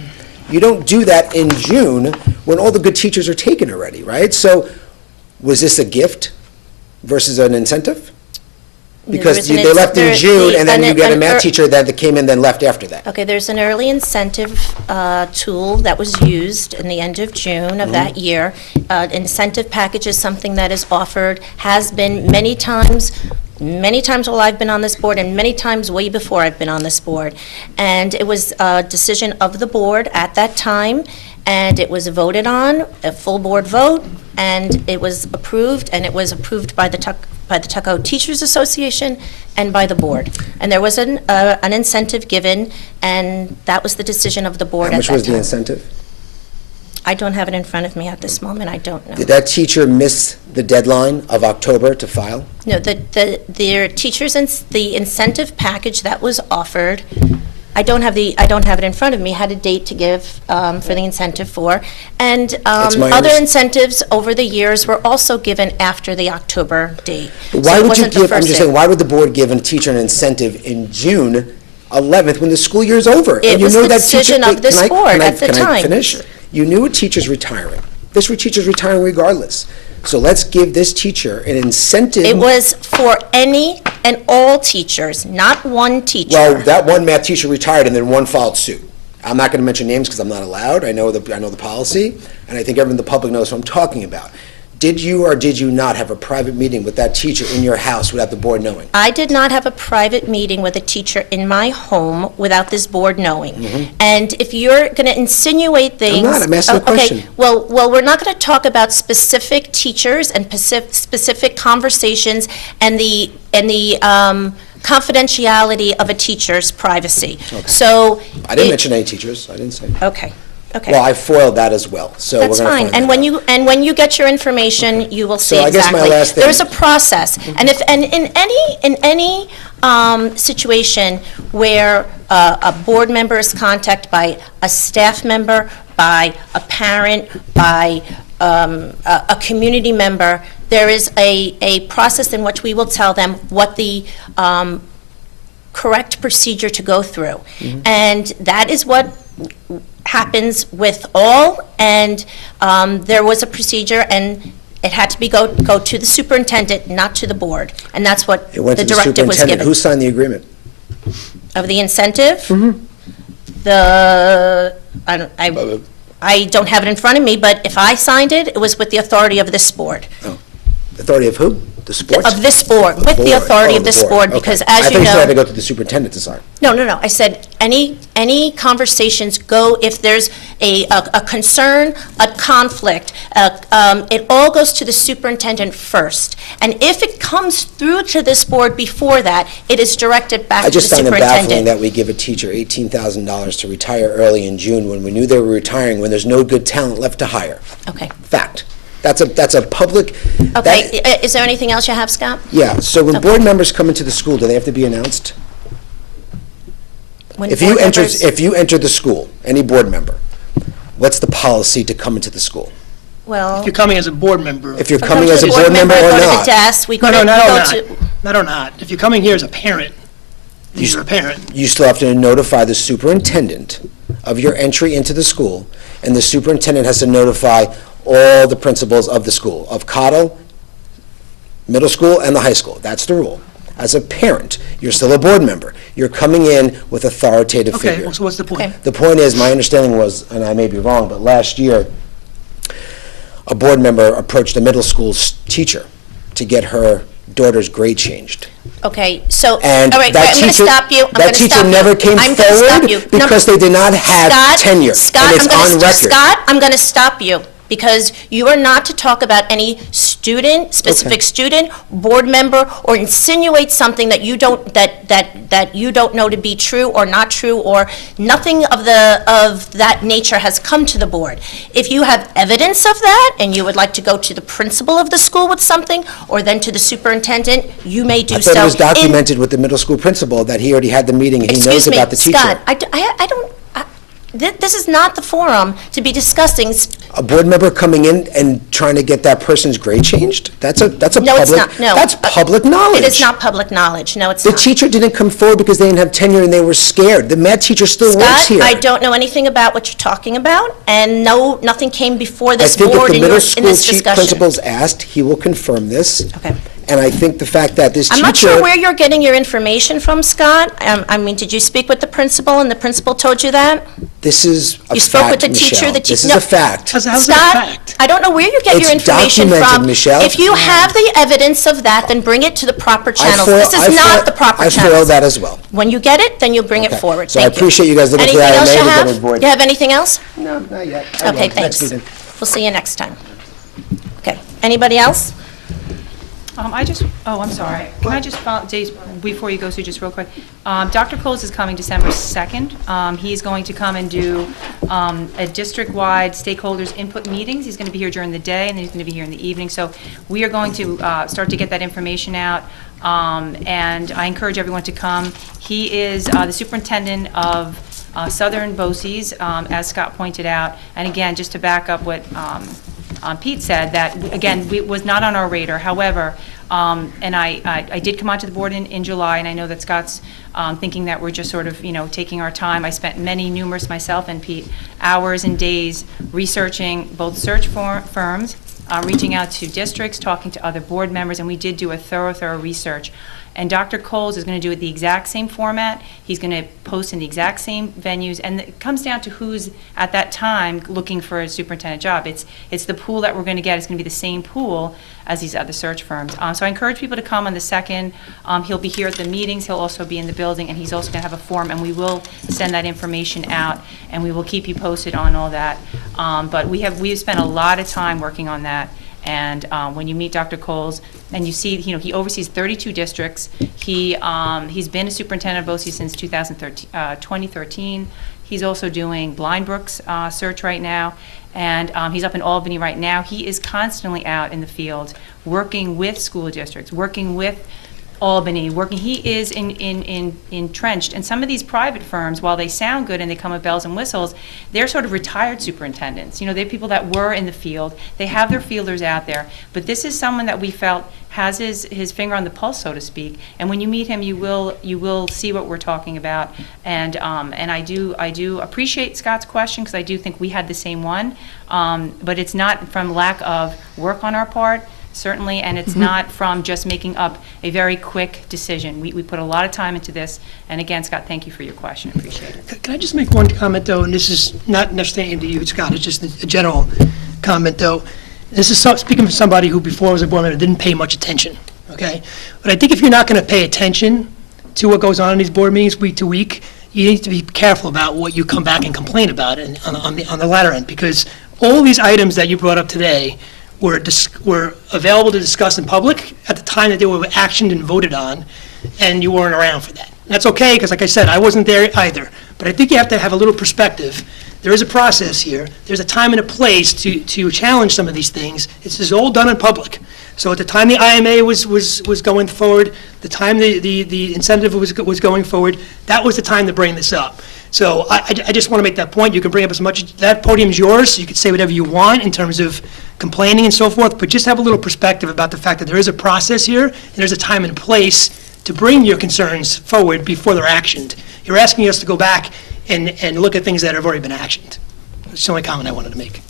You don't do that in June when all the good teachers are taken already, right? So was this a gift versus an incentive? Because they left in June, and then you get a math teacher that came in, then left after that. Okay, there's an early incentive tool that was used in the end of June of that year. Incentive package is something that is offered, has been many times while I've been on this board, and many times way before I've been on this board. And it was a decision of the board at that time, and it was voted on, a full board vote, and it was approved, and it was approved by the Tuckahoe Teachers Association and by the board. And there was an incentive given, and that was the decision of the board How at much that was the time. incentive? I don't have it in front of me at this moment, I don't know. Did that teacher miss the deadline of October to file? No, their teachers, the incentive package that was offered, I don't have it in front of me, had a date to give for the incentive for. And my other underst- incentives over the years were also given after the October date. But So why it would you wasn't the give, I'm first just day. saying, why would the board give a teacher an incentive in June 11th when the school year's over? It And you was know the that teacher- decision of wait, this can I- board can I- at the Can I time. finish? You knew a teacher's retiring. This teacher's retiring regardless. So let's give this teacher an incentive. It was for any and all teachers, not one teacher. Well, that one math teacher retired and then one filed suit. I'm not going to mention names because I'm not allowed. I know the policy, and I think everyone in the public knows what I'm talking about. Did you or did you not have a private meeting with that teacher in your house without the board knowing? I did not have a private meeting with a teacher in my home without this board knowing. And if you're going to insinuate things... Mm-hmm. not. I'm asking a question. Okay, well, we're not going to talk about specific teachers and specific conversations and the confidentiality of a teacher's privacy. So... I didn't mention any teachers. I didn't say. Okay, okay. Well, I foiled that as well, so we're That's going to fine, find and that when out. when you get your information, you will see So I guess my exactly. last thing- There's a process, and in any situation where a board member is contacted by a staff member, by a parent, by a community member, there is a process in which we will tell them what the correct procedure to go through. And that is what happens with all, and there was a procedure, and it had to go to the superintendent, not to the board, and that's what It went the to the directive was superintendent. given. Who signed the agreement? Of the incentive? I don't have it in front of me, but if I signed it, it was with the authority of this board. Authority of who? The sports? Of this board, with the board. authority Oh, of the this board. board, Okay. because I as thought you you said I had to know. go to the superintendent to sign. No, I said, any conversations go, if there's a concern, a conflict, it all goes to the superintendent first. And if it comes through to this board before that, it is directed back I to the just find it baffling superintendent. that we give a teacher $18,000 to retire early in June when we knew they were retiring, when there's no good talent left to hire. Okay, Fact. That's a public. okay, is there anything else you have, Scott? Yeah, so when Okay. board members come into the school, do they have to be announced? When If board you enter, members- if you enter the school, any board member, what's the policy to come into the school? Well, If you're coming as a board member. If you're we coming to as the a board member or Go to the not? desk, we go No, to, no, we not go or not. to, Not or not. If you're coming here as a parent, then you're a parent. You still have to notify the superintendent of your entry into the school, and the superintendent has to notify all the principals of the school, of Coddle, middle school, and the high school. That's the rule. As a parent, you're still a board member. You're coming in with authoritative Okay, figure. well, so what's the point? Okay. The point is, my understanding was, and I may be wrong, but last year, a board member approached a middle school teacher to get her daughter's grade changed. okay, so, all And right, that I'm going to teacher, stop you. I'm that gonna stop teacher you. never came I'm gonna stop forward you. No, because they did not have Scott, tenure, Scott, and it's I'm gonna on record. Scott, I'm going to stop you, because you are not to talk about any student, specific student, board member, or insinuate something that you don't, that you don't know to be true or not true, or nothing of that nature has come to the board. If you have evidence of that, and you would like to go to the principal of the school with something, or then to the superintendent, you may do I so. thought it was in- documented with the middle school principal that he already had the meeting and he knows Excuse me, about the teacher. Scott, this is not the forum to be discussing. A board member coming in and trying to get that person's grade changed? That's a No, public. it's not, no. That's public knowledge. It is not public knowledge, no, it's The not. teacher didn't come forward because they didn't have tenure and they were scared. The math teacher still works Scott, here. I don't know anything about what you're talking about, and no, nothing came before I this think if board the in middle in school this chief discussion. principal's asked, he will confirm this. Okay. And I think the fact that this teacher. I'm not sure where you're getting your information from, Scott. I mean, did you speak with the principal, and the principal told you that? This is a fact, You spoke with the teacher, Michelle. the teacher. This is a fact. How's that a Scott, fact? I don't know where you get your It's information documented, from. Michelle. If you have the evidence of that, then bring it to the proper I channels. foil- This I is not foil- the proper I channels. foil that as well. When you get it, then you'll bring it Okay. forward. So I Thank you. appreciate you guys looking for Anything that. I else may you have have? been avoided. You have anything else? No, not yet. I will. Okay, Next thanks. meeting. We'll see you next time. Okay, anybody else? I'm sorry. Can I just follow, Dave, before you go, Sue, just real quick? Dr. Coles is coming December 2nd. He's going to come and do a district-wide stakeholders input meetings. He's going to be here during the day, and then he's going to be here in the evening. So we are going to start to get that information out, and I encourage everyone to come. He is the superintendent of Southern BOCES, as Scott pointed out. And again, just to back up what Pete said, that, again, was not on our radar. However, and I did come onto the board in July, and I know that Scott's thinking that we're just sort of, taking our time. I spent numerous, myself and Pete, hours and days researching both search firms, reaching out to districts, talking to other board members, and we did do a thorough research. And Dr. Coles is going to do it the exact same format. He's going to post in the exact same venues, and it comes down to who's at that time looking for a superintendent job. It's the pool that we're going to get. It's going to be the same pool as these other search firms. So I encourage people to come on the 2nd. He'll be here at the meetings. He'll also be in the building, and he's also going to have a form, and we will send that information out, and we will keep you posted on all that. But we have spent a lot of time working on that. And when you meet Dr. Coles, and you see, he oversees 32 districts. He's been a superintendent of BOCES since 2013. He's also doing Blind Brook's search right now, and he's up in Albany right now. He is constantly out in the field, working with school districts, working with Albany, working, he is entrenched. And some of these private firms, while they sound good and they come with bells and whistles, they're sort of retired superintendents. You know, they're people that were in the field. They have their fielders out there. But this is someone that we felt has his finger on the pulse, so to speak. And when you meet him, you will see what we're talking about. And I do appreciate Scott's question, because I do think we had the same one. But it's not from lack of work on our part, certainly, and it's not from just making up a very quick decision. We put a lot of time into this, and again, Scott, thank you for your question, appreciate it. Can I just make one comment, though, and this is not necessarily aimed at you, Scott, it's just a general comment, though. This is speaking from somebody who before was a board member didn't pay much attention, okay? But I think if you're not going to pay attention to what goes on in these board meetings week to week, you need to be careful about what you come back and complain about on the latter end, because all these items that you brought up today were available to discuss in public at the time that they were actioned and voted on, and you weren't around for that. And that's okay, because like I said, I wasn't there either. But I think you have to have a little perspective. There is a process here. There's a time and a place to challenge some of these things. This is all done in public. So at the time the IMA was going forward, the time the incentive was going forward, that was the time to bring this up. So I just want to make that point. You can bring up as much, that podium's yours. You can say whatever you want in terms of complaining and so forth, but just have a little perspective about the fact that there is a process here, and there's a time and place to bring your concerns forward before they're actioned. You're asking us to go back and look at things that have already been actioned. That's the only comment I wanted to make.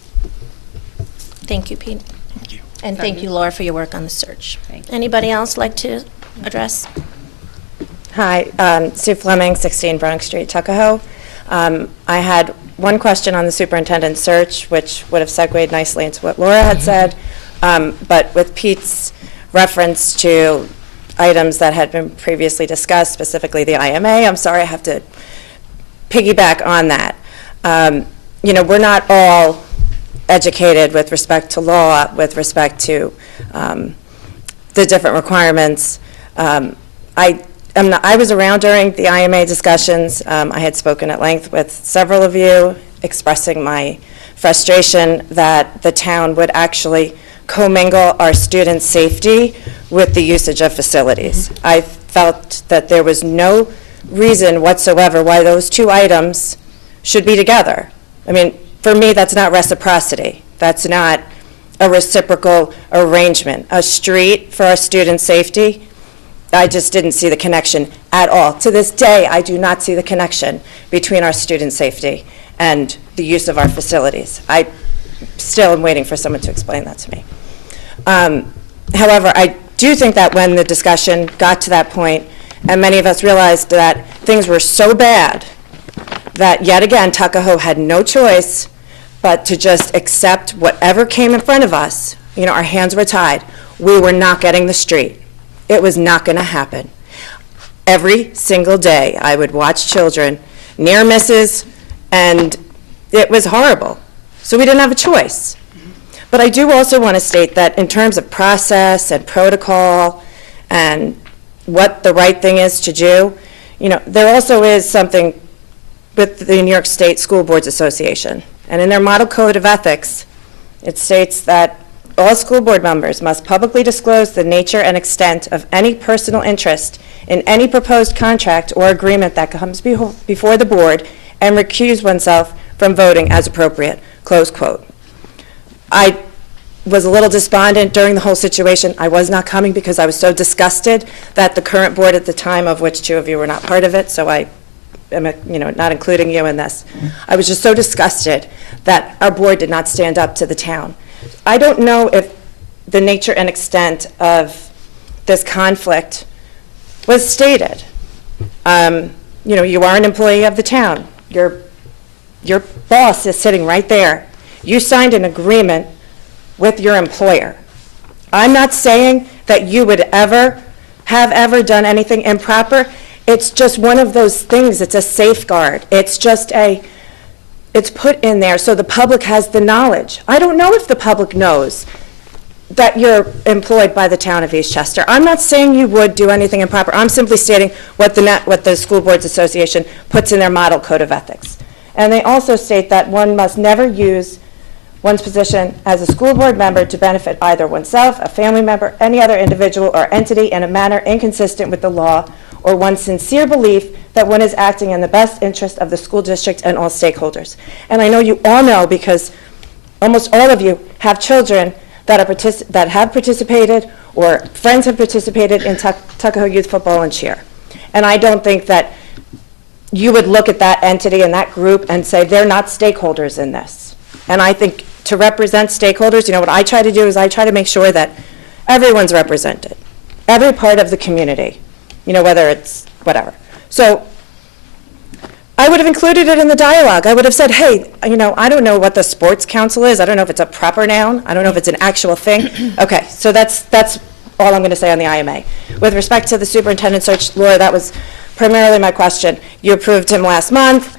Thank you, Pete. Thank you. And thank you, Laura, for your work on the search. Thank you. Anybody else like to address? Hi, Sue Fleming, 16 Bronx Street, Tuckahoe. I had one question on the superintendent search, which would have segued nicely into what Laura had said, but with Pete's reference to items that had been previously discussed, specifically the IMA, I'm sorry, I have to piggyback on that. You know, we're not all educated with respect to law, with respect to the different requirements. I was around during the IMA discussions. I had spoken at length with several of you, expressing my frustration that the town would actually commingle our students' safety with the usage of facilities. I felt that there was no reason whatsoever why those two items should be together. I mean, for me, that's not reciprocity. That's not a reciprocal arrangement. A street for our students' safety, I just didn't see the connection at all. To this day, I do not see the connection between our student safety and the use of our facilities. I still am waiting for someone to explain that to me. However, I do think that when the discussion got to that point, and many of us realized that things were so bad that, yet again, Tuckahoe had no choice but to just accept whatever came in front of us. You know, our hands were tied. We were not getting the street. It was not going to happen. Every single day, I would watch children near misses, and it was horrible. So we didn't have a choice. But I do also want to state that in terms of process and protocol and what the right thing is to do, you know, there also is something with the New York State School Boards Association. And in their model code of ethics, it states that all school board members must publicly disclose the nature and extent of any personal interest in any proposed contract or agreement that comes before the board and recuse oneself from voting as appropriate, close quote. I was a little despondent during the whole situation. I was not coming because I was so disgusted that the current board at the time, of which two of you were not part of it, so I am, you know, not including you in this. I was just so disgusted that our board did not stand up to the town. I don't know if the nature and extent of this conflict was stated. You know, you are an employee of the town. Your boss is sitting right there. You signed an agreement with your employer. I'm not saying that you would have ever done anything improper. It's just one of those things. It's a safeguard. It's just it's put in there so the public has the knowledge. I don't know if the public knows that you're employed by the town of Eastchester. I'm not saying you would do anything improper. I'm simply stating what the School Boards Association puts in their model code of ethics. And they also state that one must never use one's position as a school board member to benefit either oneself, a family member, any other individual or entity in a manner inconsistent with the law, or one's sincere belief that one is acting in the best interest of the school district and all stakeholders. And I know you all know, because almost all of you have children that have participated, or friends have participated in Tuckahoe Youth Football and Cheer. And I don't think that you would look at that entity and that group and say they're not stakeholders in this. And I think to represent stakeholders, what I try to do is I try to make sure that everyone's represented, every part of the community, whether it's whatever. So I would have included it in the dialogue. I would have said, hey, I don't know what the sports council is. I don't know if it's a proper noun. I don't know if it's an actual thing. Okay, so that's all I'm going to say on the IMA. With respect to the superintendent search, Laura, that was primarily my question. You approved him last month.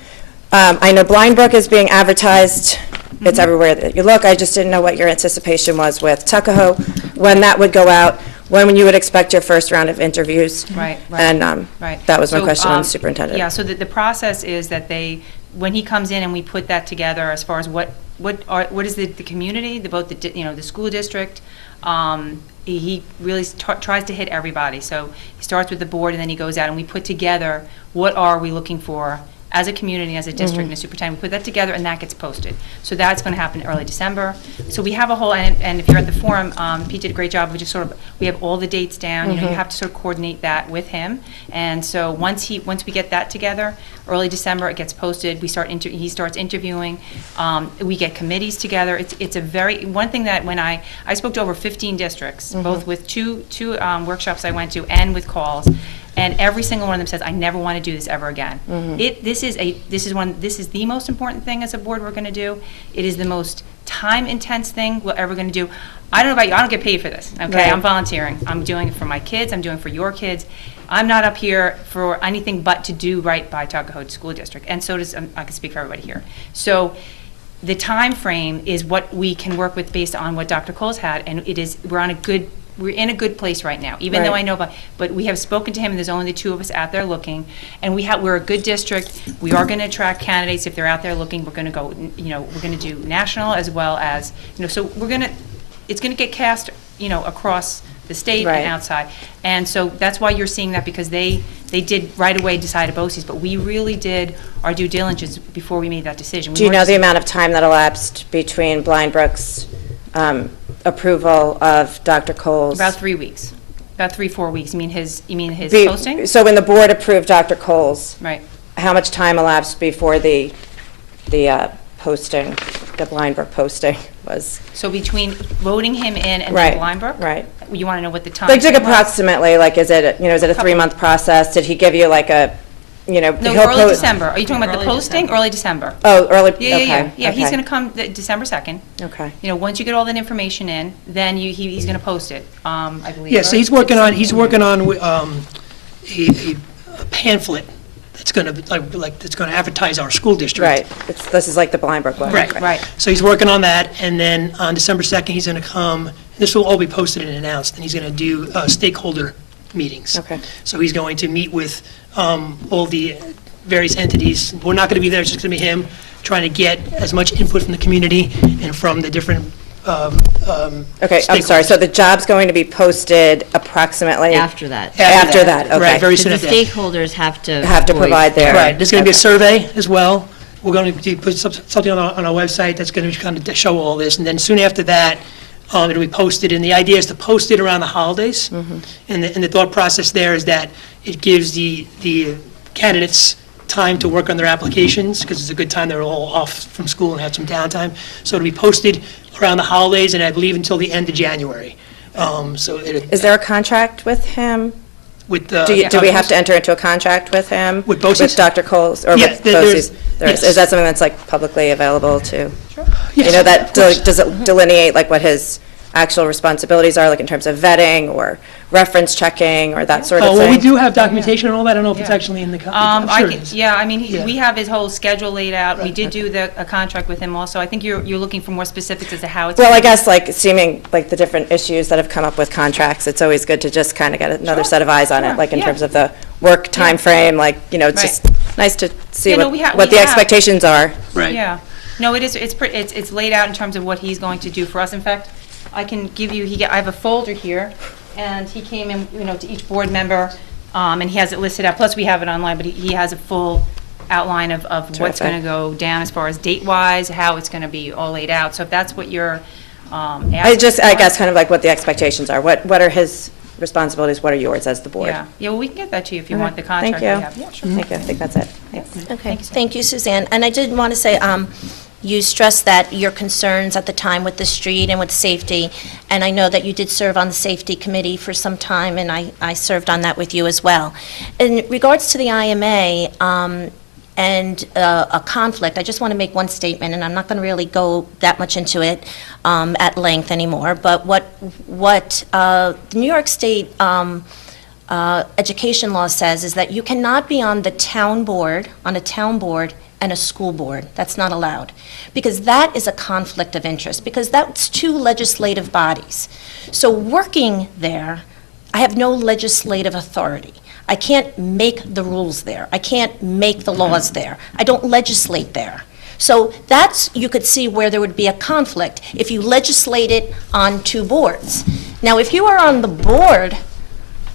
I know Blind Brook is being advertised. It's everywhere that you look. I just didn't know what your anticipation was with Tuckahoe, when that would go out, when you would expect your first round of interviews. Right. And Right. that was my So, question on the superintendent. Yeah, so the process is that when he comes in and we put that together as far as what is the community, both the school district, he really tries to hit everybody. So he starts with the board and then he goes out and we put together what are we looking for as a community, as a district, and a superintendent. We put that together and that gets posted. So that's going to happen early December. So we have a whole, and if you're at the forum, Pete did a great job. We have all the dates down. You have to sort of coordinate that with him. And so once we get that together, early December, it gets posted. He starts interviewing. We get committees together. It's a one thing that when I spoke to over 15 districts, both with two workshops I went to and with calls, and every single one of them says, I never want to do this ever again. This is the most important thing as a board we're going to do. It is the most time-intense thing we're ever going to do. I don't know about you, I don't get paid for this, okay? Right. I'm volunteering. I'm doing it for my kids, I'm doing it for your kids. I'm not up here for anything but to do right by Tuckahoe School District, and so does, I can speak for everybody here. So the time frame is what we can work with based on what Dr. Cole's had, and we're in a good place right now, even though I know but we have spoken to him, and there's only the two of us out there looking, and we're a good district. We are going to attract candidates if they're out there looking. We're going to go, we're going to do national as well as, so it's going to get cast, across the state and outside. And so that's why you're seeing that, because they did right away decide BOCES, but we really did our due diligence before we made that decision. Do you know the amount of time that elapsed between Blind Brook's approval of Dr. Cole's? About 3 weeks. About 3-4 weeks. You mean his posting? So when the board approved Dr. Cole's, Right. how much time elapsed before the posting, the Blind Brook posting was? So between voting him in and Right, then Blind Brook? right. You want to know what the time Like, frame was? approximately, is it a 3-month process? Did he give you No, early December. Are you talking about the posting? Early December. Oh, early, Yeah, okay. yeah. He's okay. going to come December 2nd. Okay. Once you get all that information in, then he's going to post it, I believe. Yeah, so right? he's working on a pamphlet that's going to, that's going to advertise our school district. Right. This is like the Blind Brook one. Right. So he's working on that, and then on December 2nd, he's going to come, this will all be posted and announced, and he's going to do stakeholder meetings. Okay. So he's going to meet with all the various entities. We're not going to be there, it's just going to be him trying to get as much input from the community and from the different Okay, I'm sorry, so the job's going to be posted approximately? After that. After that, okay. Right, very Because soon the after that. stakeholders have to. Have to voice provide their. Right, there's going to be a Okay. survey as well. We're going to put something on our website that's going to kind of show all this, and then soon after that, it'll be posted, and the idea is to post it around the holidays. And the thought process there is that it gives the candidates time to work on their applications, because it's a good time, they're all off from school and have some downtime. So it'll be posted around the holidays, and I believe until the end of January. Is there a contract with him? With Do we have to enter into a contract with him? With BOCES? With Dr. Cole's, or Yeah, with there's- BOCES? There is. yes. Is that something that's publicly available too? Yes, Does it delineate what his actual responsibilities are, in terms of vetting or reference checking or that sort of thing? Well, we do have documentation and all that. I don't know if it's Yeah. actually in the I'm sure it is. Yeah, we have his whole schedule laid out. We did do a contract with him also. I think you're looking for more specifics as to how it's. Well, I guess seeming the different issues that have come up with contracts, it's always good to just kind of get another set of eyes on it, in yeah. terms of the work time frame, it's just nice to see Yeah, no, what we the have. expectations are. Right. Yeah. No, it is, it's laid out in terms of what he's going to do for us. In fact, I can give you, I have a folder here, and he came in, to each board member, and he has it listed out, plus we have it online, but he has a full outline of what's going to go down as far as date-wise, how it's going to be all laid out. So if that's what you're asking I guess, for. kind of like what the expectations are. What are his responsibilities, what are yours as the board? Yeah, well, we can get that to you if you Okay. want the contract we Thank have. you. Yeah, sure. Thank you, I think that's it. Thanks. Okay, thank you, Suzanne. And I did want to say, you stressed that your concerns at the time with the street and with safety, and I know that you did serve on the safety committee for some time, and I served on that with you as well. In regards to the IMA, and a conflict, I just want to make one statement, and I'm not going to really go that much into it at length anymore, but what the New York State education law says is that you cannot be on the town board, on a town board, and a school board. That's not allowed, because that is a conflict of interest, because that's two legislative bodies. So working there, I have no legislative authority. I can't make the rules there. I can't make the laws there. I don't legislate there. So that's, you could see where there would be a conflict if you legislate it on two boards. Now, if you are on the board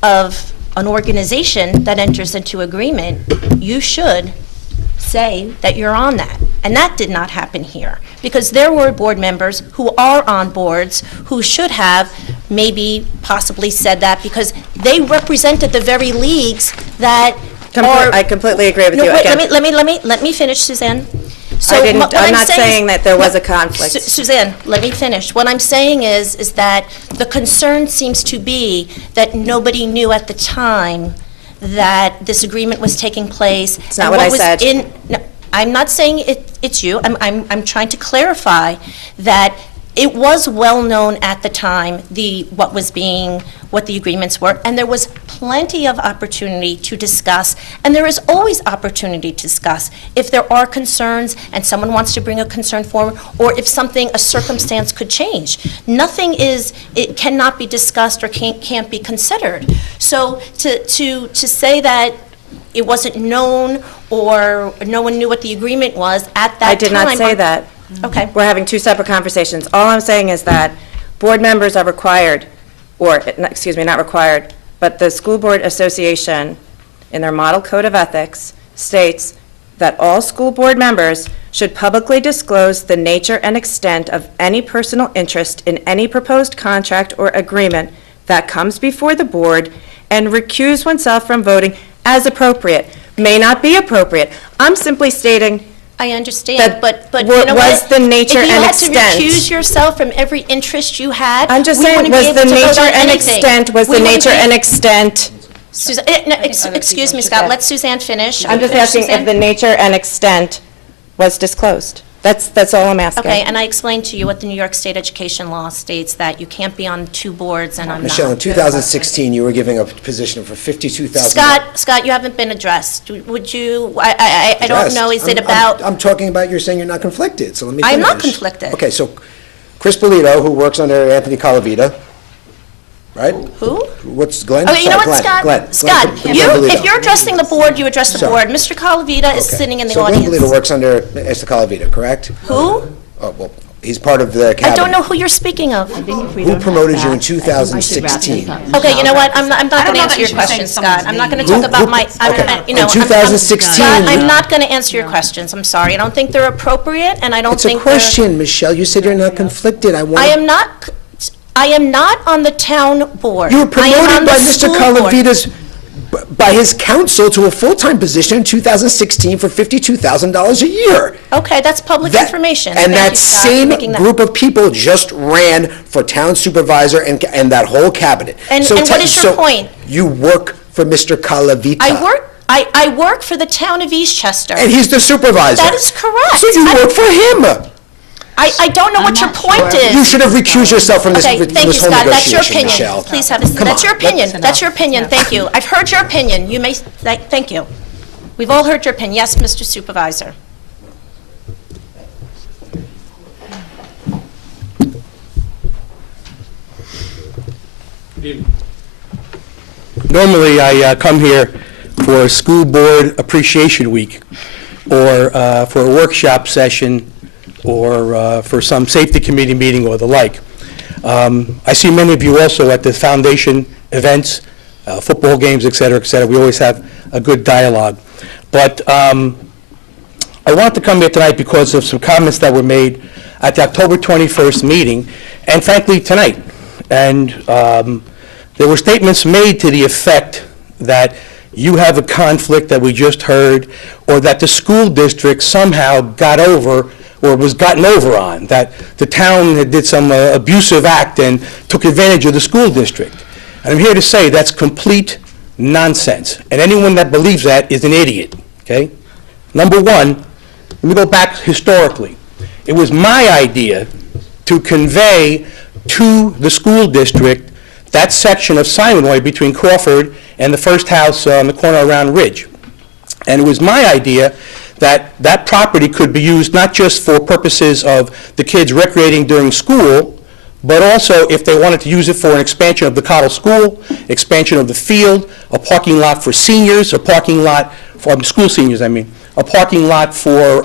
of an organization that enters into agreement, you should say that you're on that. And that did not happen here, because there were board members who are on boards who should have maybe possibly said that, because they represented the very leagues that are... I completely agree with No, you. wait, Again, let me finish, Suzanne. So I didn't, what I'm not saying saying is- that there was No, a conflict. Suzanne, let me finish. What I'm saying is that the concern seems to be that nobody knew at the time that this agreement was taking place. It's not what I said. No, I'm not saying it's you. I'm trying to clarify that it was well-known at the time, what the agreements were, and there was plenty of opportunity to discuss, and there is always opportunity to discuss if there are concerns and someone wants to bring a concern forward, or if a circumstance could change. It cannot be discussed or can't be considered. So to say that it wasn't known or no one knew what the agreement was at that time. I did not say that. Okay. We're having two separate conversations. All I'm saying is that board members are required, not required, but the School Board Association, in their model code of ethics, states that all school board members should publicly disclose the nature and extent of any personal interest in any proposed contract or agreement that comes before the board, and recuse oneself from voting as appropriate. May not be appropriate. I'm simply stating I understand, That but wa- you know was what? the nature and If extent. you had to recuse yourself from every interest you had, I'm just we saying, wouldn't be was able the to vote nature on and anything. extent, was We the wouldn't nature be- and extent, Excuse me, Scott, let Suzanne finish. I'm just Finish, asking if Suzanne. the nature and extent was disclosed. That's all I'm asking. Okay, and I explained to you what the New York State education law states, that you can't be on two boards, and I'm not. Michelle, in 2016, you were giving a position for $52,000. Scott, you haven't been addressed. Would you, I don't know, is it I'm- about, I'm talking about, you're saying you're not conflicted, so let me I am not finish. conflicted. Okay, so Chris Polito, who works under Anthony Calavita, right? who? What's Glenn? Oh, you know Sorry, what, Glenn, Scott? Glenn Scott, Polito. if you're addressing the board, you address the Sorry. board. Mr. Calavita is Okay. sitting in the So Glenn Polito audience. works under Mr. Calavita, correct? Who? Oh, well, he's part of the cabinet. I don't know who you're speaking of. Who promoted you in 2016? Okay, you know what, I'm not I going don't to know answer that your you should say question, someone's Scott. I'm not going to name. talk about Okay. you know. In 2016, Scott, I'm you- not going to answer your questions, I'm sorry. I don't think they're appropriate, and I don't It's a think they're... question, Michelle. You said you're not conflicted. I am not on the town board. You were I am on promoted the by Mr. school board. by his council to a full-time position in 2016 for $52,000 a year. Okay, that's public That- information. And Thank that you, Scott, for same making that- group of people just ran for town supervisor and that whole cabinet. And So what te- is your so point? You work for Mr. Calavita. I work for the town of Eastchester. And he's the supervisor. That is correct. So you work for him. I don't know what your point is. You should have recused yourself from this Okay, whole thank you, Scott, that's your negotiation, opinion. Michelle. Please have, Come that's on, your opinion, let's- that's your opinion, thank you. I've heard your opinion, you may, thank you. We've all heard your opinion, yes, Mr. Supervisor. Normally, I come here for a school board appreciation week or for a workshop session or for some safety committee meeting or the like. I see many of you also at the foundation events, football games, et cetera, et cetera. We always have a good dialogue. But I wanted to come here tonight because of some comments that were made at the October 21st meeting, and frankly, tonight. And there were statements made to the effect that you have a conflict that we just heard, or that the school district somehow got over or was gotten over on, that the town did some abusive act and took advantage of the school district. And I'm here to say that's complete nonsense. And anyone that believes that is an idiot, okay? Number one, let me go back historically. It was my idea to convey to the school district that section of Simon Way between Crawford and the first house on the corner around Ridge. And it was my idea that that property could be used not just for purposes of the kids recreating during school, but also if they wanted to use it for an expansion of the Coddled School, expansion of the field, a parking lot for seniors, a parking lot for school seniors, I mean, a parking lot for,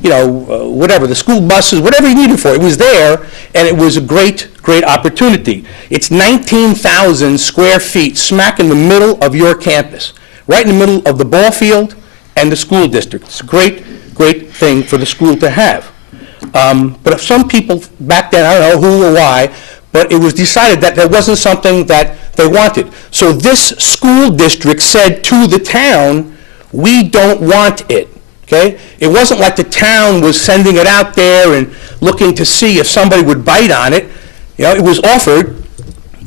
whatever, the school buses, whatever you needed for it. It was there, and it was a great, great opportunity. It's 19,000 square feet smack in the middle of your campus, right in the middle of the ball field and the school district. It's a great, great thing for the school to have. But if some people back then, I don't know who or why, but it was decided that there wasn't something that they wanted. So this school district said to the town, we don't want it, okay? It wasn't like the town was sending it out there and looking to see if somebody would bite on it. You know, it was offered,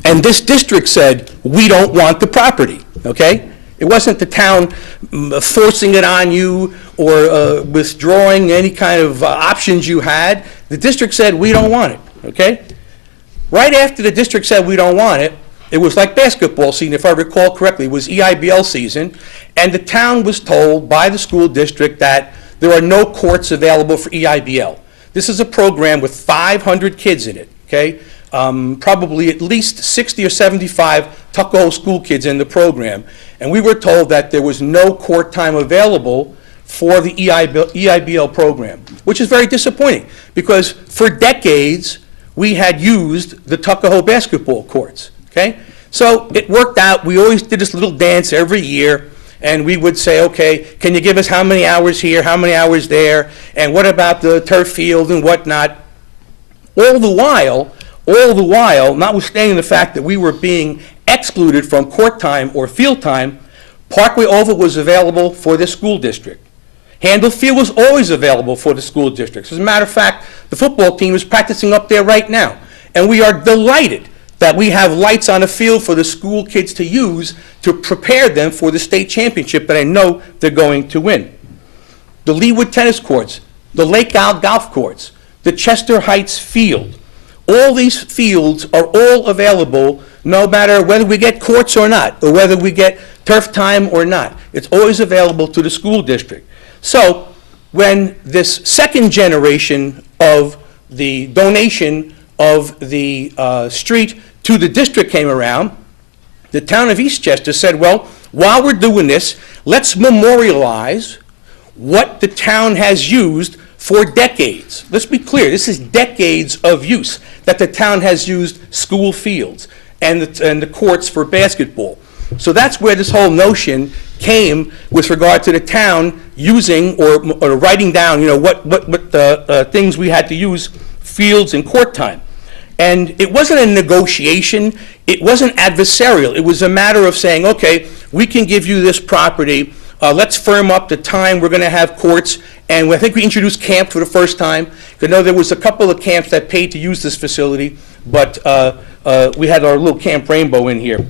and this district said, we don't want the property, okay? It wasn't the town forcing it on you or withdrawing any kind of options you had. The district said, we don't want it, okay? Right after the district said, we don't want it, it was like basketball season, if I recall correctly. It was EIBL season, and the town was told by the school district that there are no courts available for EIBL. This is a program with 500 kids in it, okay? Probably at least 60 or 75 Tuckahoe school kids in the program. And we were told that there was no court time available for the EIBL program, which is very disappointing, because for decades, we had used the Tuckahoe basketball courts, okay? So it worked out. We always did this little dance every year, and we would say, okay, can you give us how many hours here, how many hours there, and what about the turf field and whatnot? All the while, notwithstanding the fact that we were being excluded from court time or field time, Parkway Oval was available for this school district. Handle Field was always available for the school districts. As a matter of fact, the football team is practicing up there right now. And we are delighted that we have lights on the field for the school kids to use to prepare them for the state championship that I know they're going to win. The Leewood tennis courts, the Lake Isle golf courts, the Chester Heights field, all these fields are all available no matter whether we get courts or not, or whether we get turf time or not. It's always available to the school district. So when this second generation of the donation of the street to the district came around, the town of Eastchester said, well, while we're doing this, let's memorialize what the town has used for decades. Let's be clear, this is decades of use that the town has used school fields and the courts for basketball. So that's where this whole notion came with regard to the town using or writing down, what things we had to use, fields and court time. And it wasn't a negotiation, it wasn't adversarial. It was a matter of saying, okay, we can give you this property, let's firm up the time we're going to have courts. And I think we introduced camp for the first time. I know there was a couple of camps that paid to use this facility, but we had our little Camp Rainbow in here.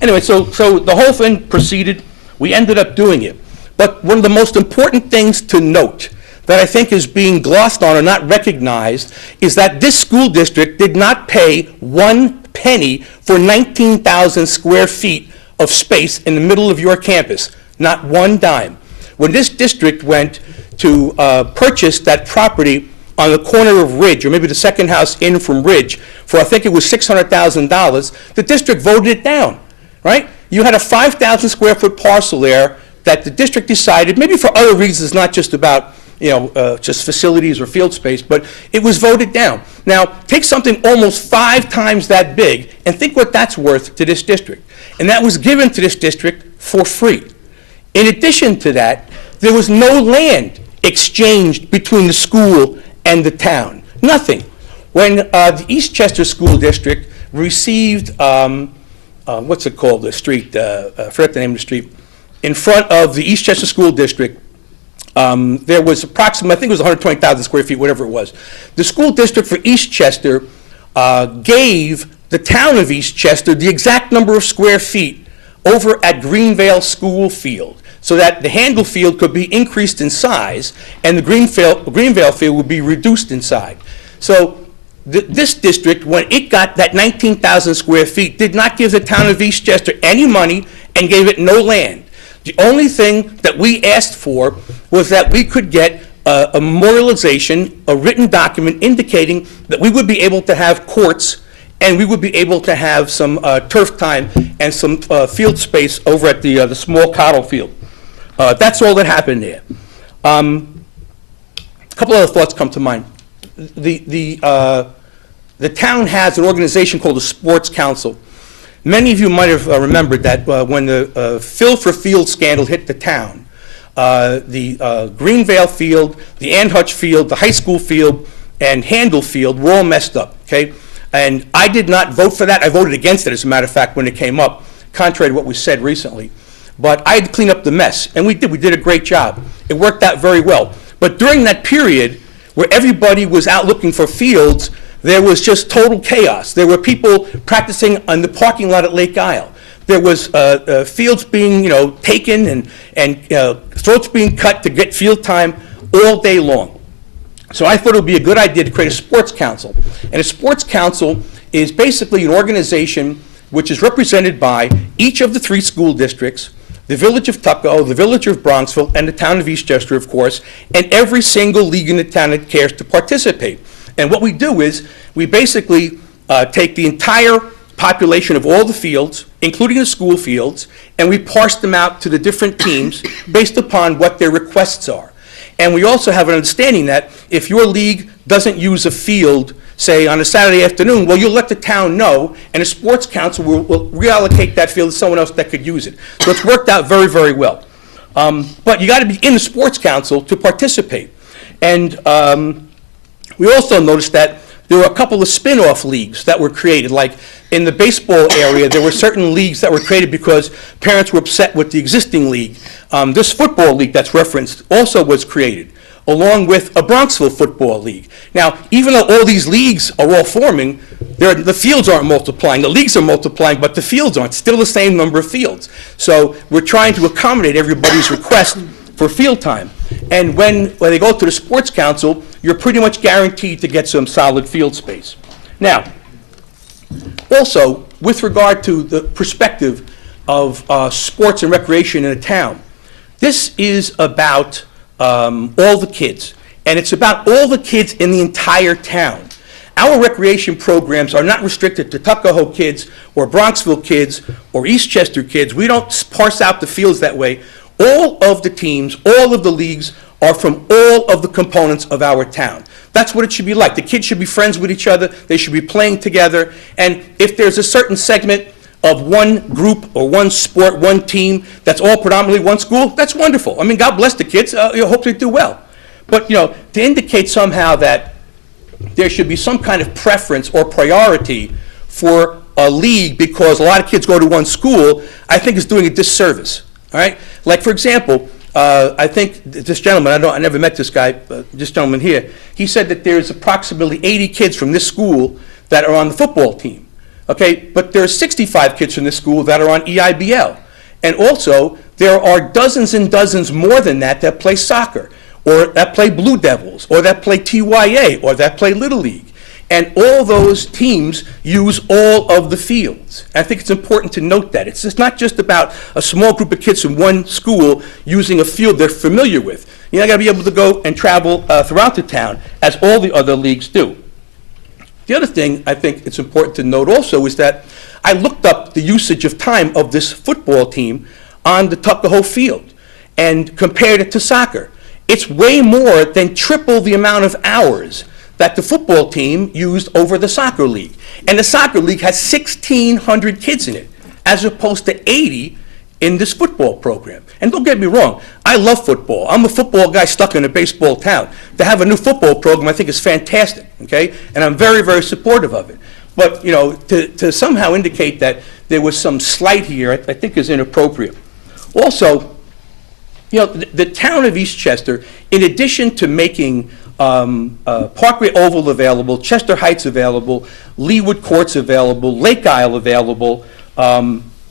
Anyway, so the whole thing proceeded. We ended up doing it. But one of the most important things to note that I think is being glossed on or not recognized is that this school district did not pay 1 penny for 19,000 square feet of space in the middle of your campus, not 1 dime. When this district went to purchase that property on the corner of Ridge, or maybe the second house in from Ridge, for I think it was $600,000, the district voted it down, right? You had a 5,000 square foot parcel there that the district decided, maybe for other reasons, not just about just facilities or field space, but it was voted down. Now, take something almost 5 times that big and think what that's worth to this district. And that was given to this district for free. In addition to that, there was no land exchanged between the school and the town. Nothing. When the Eastchester School District received, what's it called, the street, I forget the name of the street, in front of the Eastchester School District, there was approximately, I think it was 120,000 square feet, whatever it was. The school district for Eastchester gave the town of Eastchester the exact number of square feet over at Greenvale School Field, so that the Handle Field could be increased in size and the Greenvale Field would be reduced in size. So this district, when it got that 19,000 square feet, did not give the town of Eastchester any money and gave it no land. The only thing that we asked for was that we could get a memorialization, a written document indicating that we would be able to have courts and we would be able to have some turf time and some field space over at the small Coddled field. That's all that happened there. A couple other thoughts come to mind. The town has an organization called the Sports Council. Many of you might have remembered that when the Phil for Field scandal hit the town, the Greenvale Field, the Ann Hutch Field, the high school field, and Handle Field were all messed up, okay? And I did not vote for that. I voted against it, as a matter of fact, when it came up, contrary to what was said recently. But I had to clean up the mess, and we did. We did a great job. It worked out very well. But during that period where everybody was out looking for fields, there was just total chaos. There were people practicing on the parking lot at Lake Isle. There was fields being, taken and throats being cut to get field time all day long. So I thought it would be a good idea to create a sports council. And a sports council is basically an organization which is represented by each of the 3 school districts, the village of Tuckahoe, the village of Bronxville, and the town of Eastchester, of course, and every single league in the town that cares to participate. And what we do is we basically take the entire population of all the fields, including the school fields, and we parse them out to the different teams based upon what their requests are. And we also have an understanding that if your league doesn't use a field, say on a Saturday afternoon, well, you'll let the town know, and a sports council will reallocate that field to someone else that could use it. So it's worked out very, very well. But you got to be in the sports council to participate. And we also noticed that there were a couple of spin-off leagues that were created. Like in the baseball area, there were certain leagues that were created because parents were upset with the existing league. This football league that's referenced also was created, along with a Bronxville football league. Now, even though all these leagues are all forming, the fields aren't multiplying. The leagues are multiplying, but the fields aren't. Still the same number of fields. So we're trying to accommodate everybody's request for field time. And when they go to the sports council, you're pretty much guaranteed to get some solid field space. Now, also, with regard to the perspective of sports and recreation in a town, this is about all the kids, and it's about all the kids in the entire town. Our recreation programs are not restricted to Tuckahoe kids or Bronxville kids or Eastchester kids. We don't parse out the fields that way. All of the teams, all of the leagues are from all of the components of our town. That's what it should be like. The kids should be friends with each other. They should be playing together. And if there's a certain segment of one group or one sport, one team, that's all predominantly one school, that's wonderful. I mean, God bless the kids. Hope they do well. But, to indicate somehow that there should be some kind of preference or priority for a league because a lot of kids go to one school, I think is doing a disservice. All right? Like, for example, I think this gentleman, I never met this guy, this gentleman here, he said that there's approximately 80 kids from this school that are on the football team. Okay? But there are 65 kids from this school that are on EIBL. And also, there are dozens and dozens more than that play soccer, or that play Blue Devils, or that play TYA, or that play Little League. And all those teams use all of the fields. I think it's important to note that. It's just not just about a small group of kids from one school using a field they're familiar with. You're got to be able to go and travel throughout the town, as all the other leagues do. The other thing I think it's important to note also is that I looked up the usage of time of this football team on the Tuckahoe field and compared it to soccer. It's way more than triple the amount of hours that the football team used over the soccer league. And the soccer league has 1,600 kids in it, as opposed to 80 in this football program. And don't get me wrong, I love football. I'm a football guy stuck in a baseball town. To have a new football program, I think is fantastic, okay? And I'm very, very supportive of it. But, you know, to somehow indicate that there was some slight here, I think is inappropriate. Also, you know, the town of Eastchester, in addition to making Parkway Oval available, Chester Heights available, Leawood Courts available, Lake Isle available,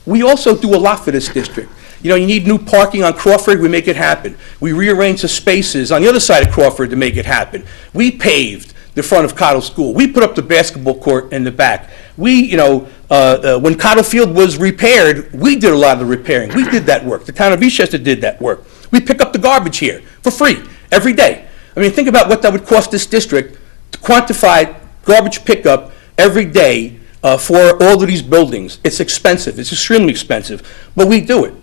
we also do a lot for this district. You know, you need new parking on Crawford, we make it happen. We rearrange the spaces on the other side of Crawford to make it happen. We paved the front of Coddled School. We put up the basketball court in the back. We, you know, when Coddled Field was repaired, we did a lot of the repairing. We did that work. The town of Eastchester did that work. We pick up the garbage here for free every day. I mean, think about what that would cost this district to quantify garbage pickup every day for all of these buildings. It's expensive. It's extremely expensive, but we do it.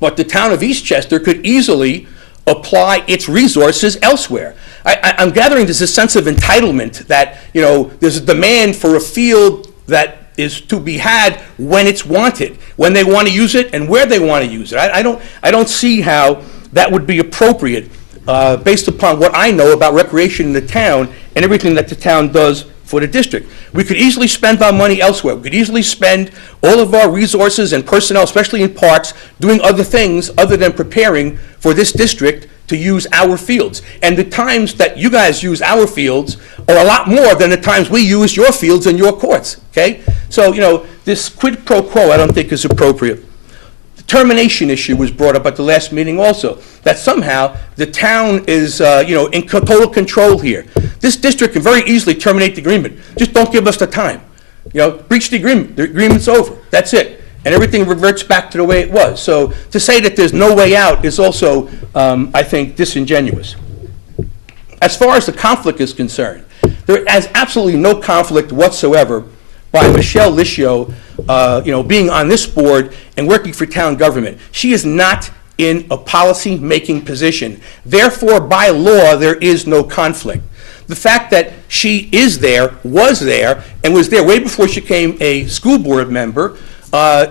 But the town of Eastchester could easily apply its resources elsewhere. I'm gathering there's a sense of entitlement that, you know, there's a demand for a field that is to be had when it's wanted, when they want to use it and where they want to use it. I don't see how that would be appropriate based upon what I know about recreation in the town and everything that the town does for the district. We could easily spend our money elsewhere. We could easily spend all of our resources and personnel, especially in parks, doing other things other than preparing for this district to use our fields. And the times that you guys use our fields are a lot more than the times we use your fields and your courts, okay? So, you know, this quid pro quo I don't think is appropriate. The termination issue was brought up at the last meeting also, that somehow the town is, you know, in total control here. This district can very easily terminate the agreement. Just don't give us the time. You know, breach the agreement's over, that's it. And everything reverts back to the way it was. So to say that there's no way out is also, I think, disingenuous. As far as the conflict is concerned, there is absolutely no conflict whatsoever by Michelle Lischio, you know, being on this board and working for town government. She is not in a policy-making position. Therefore, by law, there is no conflict. The fact that she is there, was there, and was there way before she became a school board member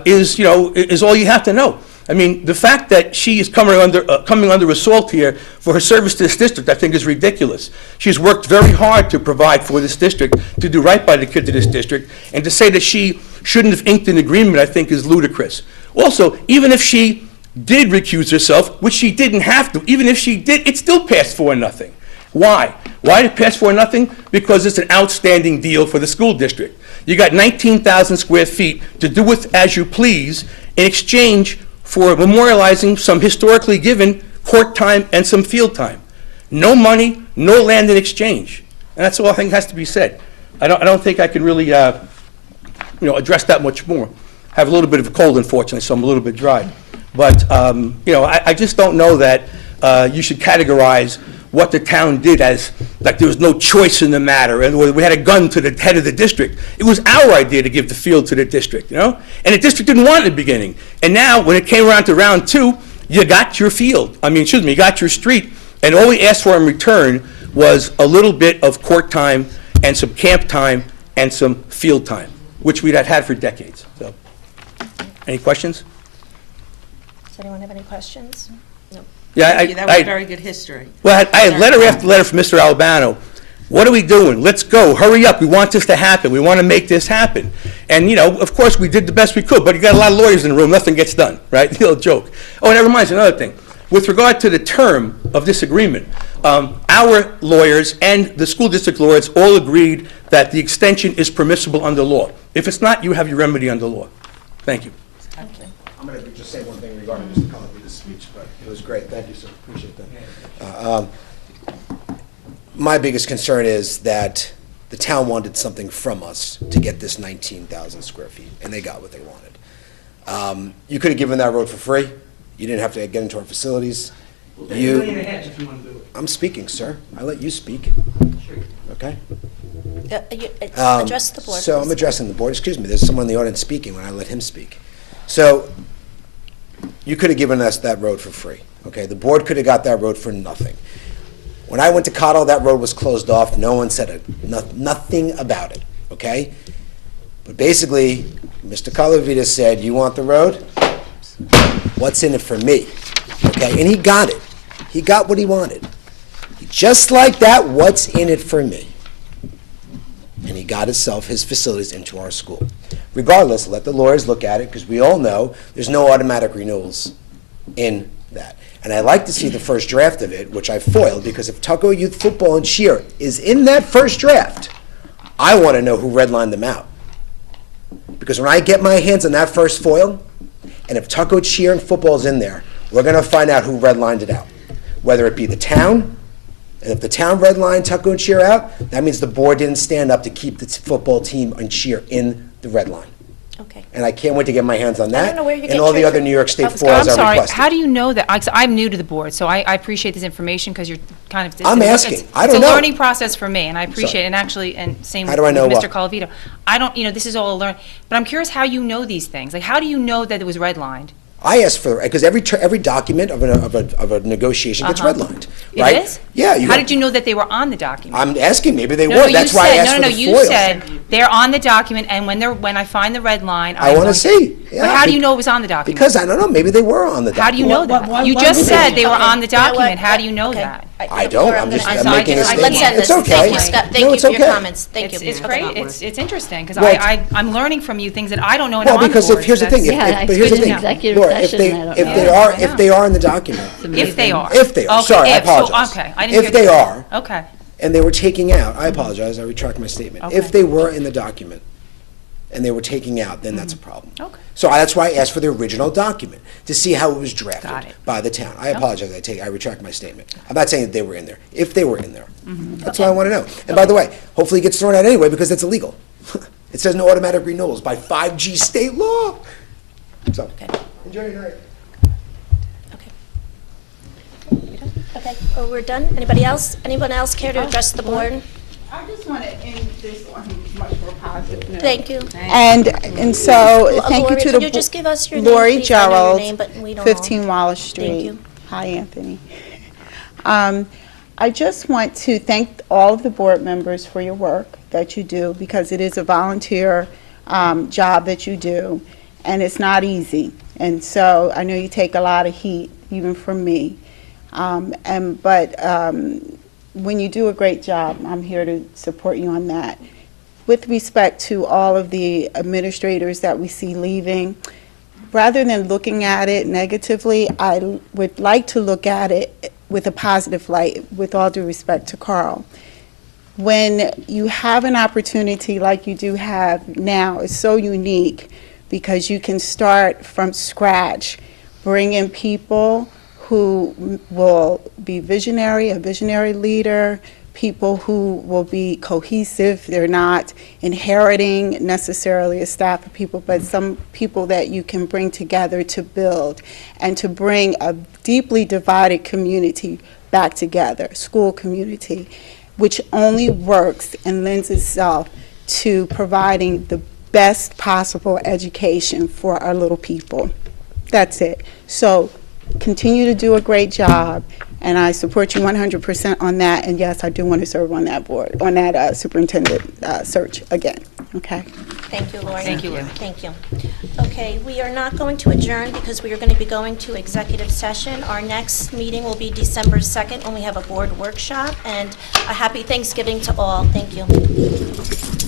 is, you know, is all you have to know. I mean, the fact that she is coming under assault here for her service to this district, I think is ridiculous. She's worked very hard to provide for this district, to do right by the kids of this district, and to say that she shouldn't have inked an agreement, I think, is ludicrous. Also, even if she did recuse herself, which she didn't have to, even if she did, it still passed 4-0. Why? Why did it pass 4-0? Because it's an outstanding deal for the school district. You got 19,000 square feet to do with as you please in exchange for memorializing some historically given court time and some field time. No money, no land in exchange. And that's all I think has to be said. I don't think I can really you know, address that much more. I have a little bit of a cold, unfortunately, so I'm a little bit dry. But you know, I just don't know that you should categorize what the town did as like there was no choice in the matter and we had a gun to the head of the district. It was our idea to give the field to the district, you know? And the district didn't want it in the beginning. And now, when it came around to round 2, you got your field. I mean, excuse me, you got your street. And all we asked for in return was a little bit of court time and some camp time and some field time, which we'd had for decades. So, any questions? Does anyone have any questions? No. Yeah, Thank you. That was very good history. Well, I had letter after letter from Mr. Albano. What are we doing? Let's go. Hurry up. We want this to happen. We want to make this happen. And, you know, of course, we did the best we could, but you got a lot of lawyers in the room. Nothing gets done, right? The old joke. Oh, and that reminds me of another thing. With regard to the term of this agreement, our lawyers and the school district lawyers all agreed that the extension is permissible under law. If it's not, you have your remedy under law. Thank you. I'm going to just say one thing regarding Mr. Collins' speech, but it was great. Thank you, sir. Appreciate that. My biggest concern is that the town wanted something from us to get this 19,000 square feet, and they got what they wanted. You could have given that road for free. You didn't have to get into our facilities. I'm speaking, sir. I let you speak. Okay? Address the board. So I'm addressing the board. Excuse me, there's someone in the audience speaking when I let him speak. So you could have given us that road for free, okay? The board could have got that road for nothing. When I went to Coddled, that road was closed off. No one said nothing about it, okay? But basically, Mr. Calavita said, you want the road? What's in it for me? Okay, and he got it. He got what he wanted. Just like that, what's in it for me? And he got his facilities into our school. Regardless, let the lawyers look at it, because we all know there's no automatic renewals in that. And I like to see the first draft of it, which I foiled, because if Tuckahoe Youth Football and Cheer is in that first draft, I want to know who redlined them out. Because when I get my hands on that first foil, and if Tuckahoe Cheer and Football is in there, we're going to find out who redlined it out. Whether it be the town, and if the town redlined Tuckahoe and Cheer out, that means the board didn't stand up to keep the football team and Cheer in the red line. Okay. And I can't wait to get my hands on I that, don't know where you and get all the your- other New York State Scott, foils I'm I sorry, requested. how do you know that? 'Cause I'm new to the board, so I appreciate this information because you're kind of. I'm asking. I don't It's a know. learning process for me, and I appreciate Sorry. it. And actually, and same How with do I know Mr. what? Calavito. I don't, this is all a learn, but I'm curious how you know these things. Like, how do you know that it was redlined? I asked for, because every document of a negotiation gets redlined, right? It is? Yeah. How did you know that they were on the document? I'm asking, maybe they No, were, no, that's you why I said- asked for the you foils. said they're on the document, and when I find the red line, I want to see. But Yeah, how do you know it was on the document? Because, I don't know, maybe they were on the document. How do you know that? You just said they were on the document. How do you know Okay. that? I don't, I'm just, I'm making a I statement. can't- It's Let's end this. okay. Thank you, Scott. No, Thank you it's for your okay. comments. Thank you. It's great, it's interesting, because Well, I'm learning from you things that I don't know, and Well, I'm on because board. here's the thing, That's- but here's the thing. executive Laura, if session, they, I don't if know. they Yeah, are, I if know. they are in the document, If they are. if they are, Okay, sorry, I if, so- apologize. okay, I didn't hear If they that. are, Okay, and they were taking out, I apologize, I retract my statement. Okay. If they were in the document, and they were taking out, then that's a problem. okay. So that's why I asked for the original document, to see how it was Got drafted it. by the town. I apologize, I retract my statement. I'm not saying that they were in there, if they were in there. That's what I want to know. And by the way, hopefully it gets thrown out anyway, because it's illegal. It says no automatic renewals by 5G state law. So, enjoy your night. Okay, well, we're done. Anybody else? Anyone else care to address the board? I just want to end this on a much more positive note. Thank you. And so, thank you Lori, to could the. you just give us your name, Lori please? I know your Gerald, name, but we don't all. 15 Wallace Street. Thank you. Hi, Anthony. I just want to thank all of the board members for your work that you do, because it is a volunteer job that you do, and it's not easy. And so I know you take a lot of heat, even from me. But when you do a great job, I'm here to support you on that. With respect to all of the administrators that we see leaving, rather than looking at it negatively, I would like to look at it with a positive light, with all due respect to Carl. When you have an opportunity like you do have now, it's so unique because you can start from scratch, bring in people who will be a visionary leader, people who will be cohesive. They're not inheriting necessarily a staff of people, but some people that you can bring together to build and to bring a deeply divided community back together, school community, which only works and lends itself to providing the best possible education for our little people. That's it. So continue to do a great job, and I support you 100% on that. And yes, I do want to serve on that board, on that superintendent search again. Okay. Thank you, Lori. Thank you, Lou. Thank you. Okay, we are not going to adjourn because we are going to be going to executive session. Our next meeting will be December 2nd when we have a board workshop, and a happy Thanksgiving to all. Thank you.